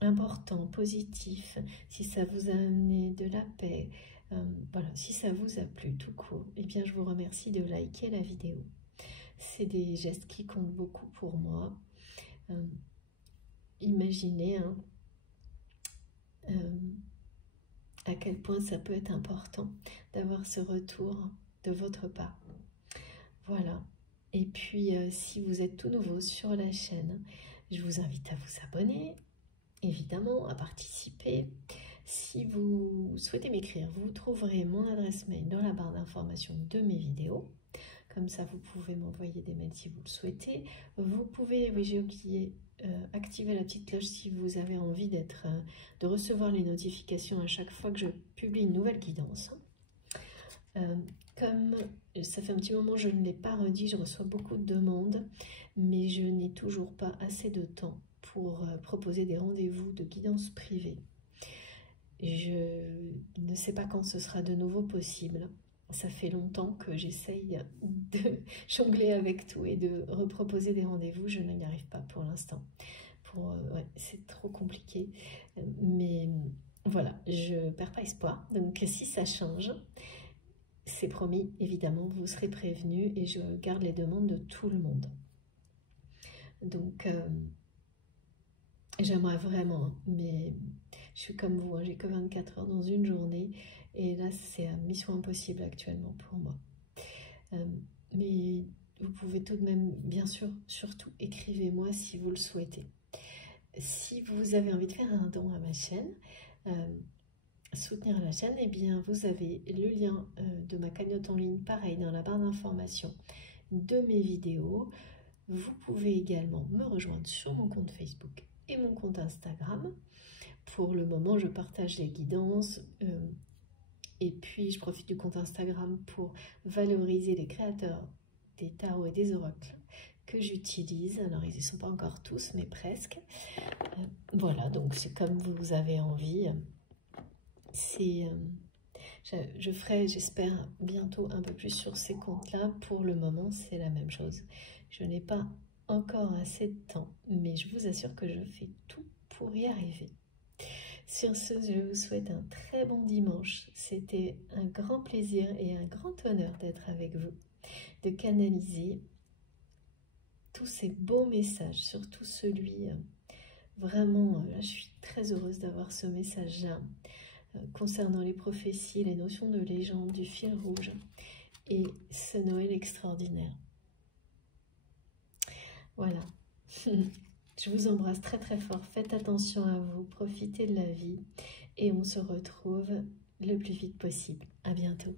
important, positif, si ça vous a amené de la paix, voilà, si ça vous a plu tout court, eh bien je vous remercie de liker la vidéo. C'est des gestes qui comptent beaucoup pour moi. Imaginez, hein, à quel point ça peut être important d'avoir ce retour de votre part. Voilà. Et puis, si vous êtes tout nouveau sur la chaîne, je vous invite à vous abonner, évidemment, à participer. Si vous souhaitez m'écrire, vous trouverez mon adresse mail dans la barre d'information de mes vidéos. Comme ça, vous pouvez m'envoyer des mails si vous le souhaitez. Vous pouvez, oui, j'ai oublié, activer la petite cloche si vous avez envie de recevoir les notifications à chaque fois que je publie une nouvelle guidance. Comme ça fait un petit moment que je ne l'ai pas redit, je reçois beaucoup de demandes, mais je n'ai toujours pas assez de temps pour proposer des rendez-vous de guidance privée. Je ne sais pas quand ce sera de nouveau possible. Ça fait longtemps que j'essaye de jongler avec tout et de reproposer des rendez-vous. Je n'y arrive pas pour l'instant. Ouais, c'est trop compliqué. Mais voilà, je ne perds pas espoir. Donc si ça change, c'est promis, évidemment, vous serez prévenus et je garde les demandes de tout le monde. Donc, j'aimerais vraiment, mais je suis comme vous, hein, j'ai que 24 heures dans une journée et là, c'est mission impossible actuellement pour moi. Mais vous pouvez tout de même, bien sûr, surtout écrivez-moi si vous le souhaitez. Si vous avez envie de faire un don à ma chaîne, soutenir la chaîne, eh bien vous avez le lien de ma cagnotte en ligne, pareil, dans la barre d'information de mes vidéos. Vous pouvez également me rejoindre sur mon compte Facebook et mon compte Instagram. Pour le moment, je partage les guidances et puis je profite du compte Instagram pour valoriser les créateurs des tarots et des oracles que j'utilise. Alors, ils ne sont pas encore tous, mais presque. Voilà, donc c'est comme vous avez envie. Je ferai, j'espère, bientôt un peu plus sur ces comptes-là. Pour le moment, c'est la même chose. Je n'ai pas encore assez de temps, mais je vous assure que je fais tout pour y arriver. Sur ce, je vous souhaite un très bon dimanche. C'était un grand plaisir et un grand honneur d'être avec vous, de canaliser tous ces beaux messages, surtout celui, vraiment, là, je suis très heureuse d'avoir ce message-là, concernant les prophéties, les notions de légende, du fil rouge et ce Noël extraordinaire. Voilà. Je vous embrasse très très fort. Faites attention à vous, profitez de la vie et on se retrouve le plus vite possible. À bientôt.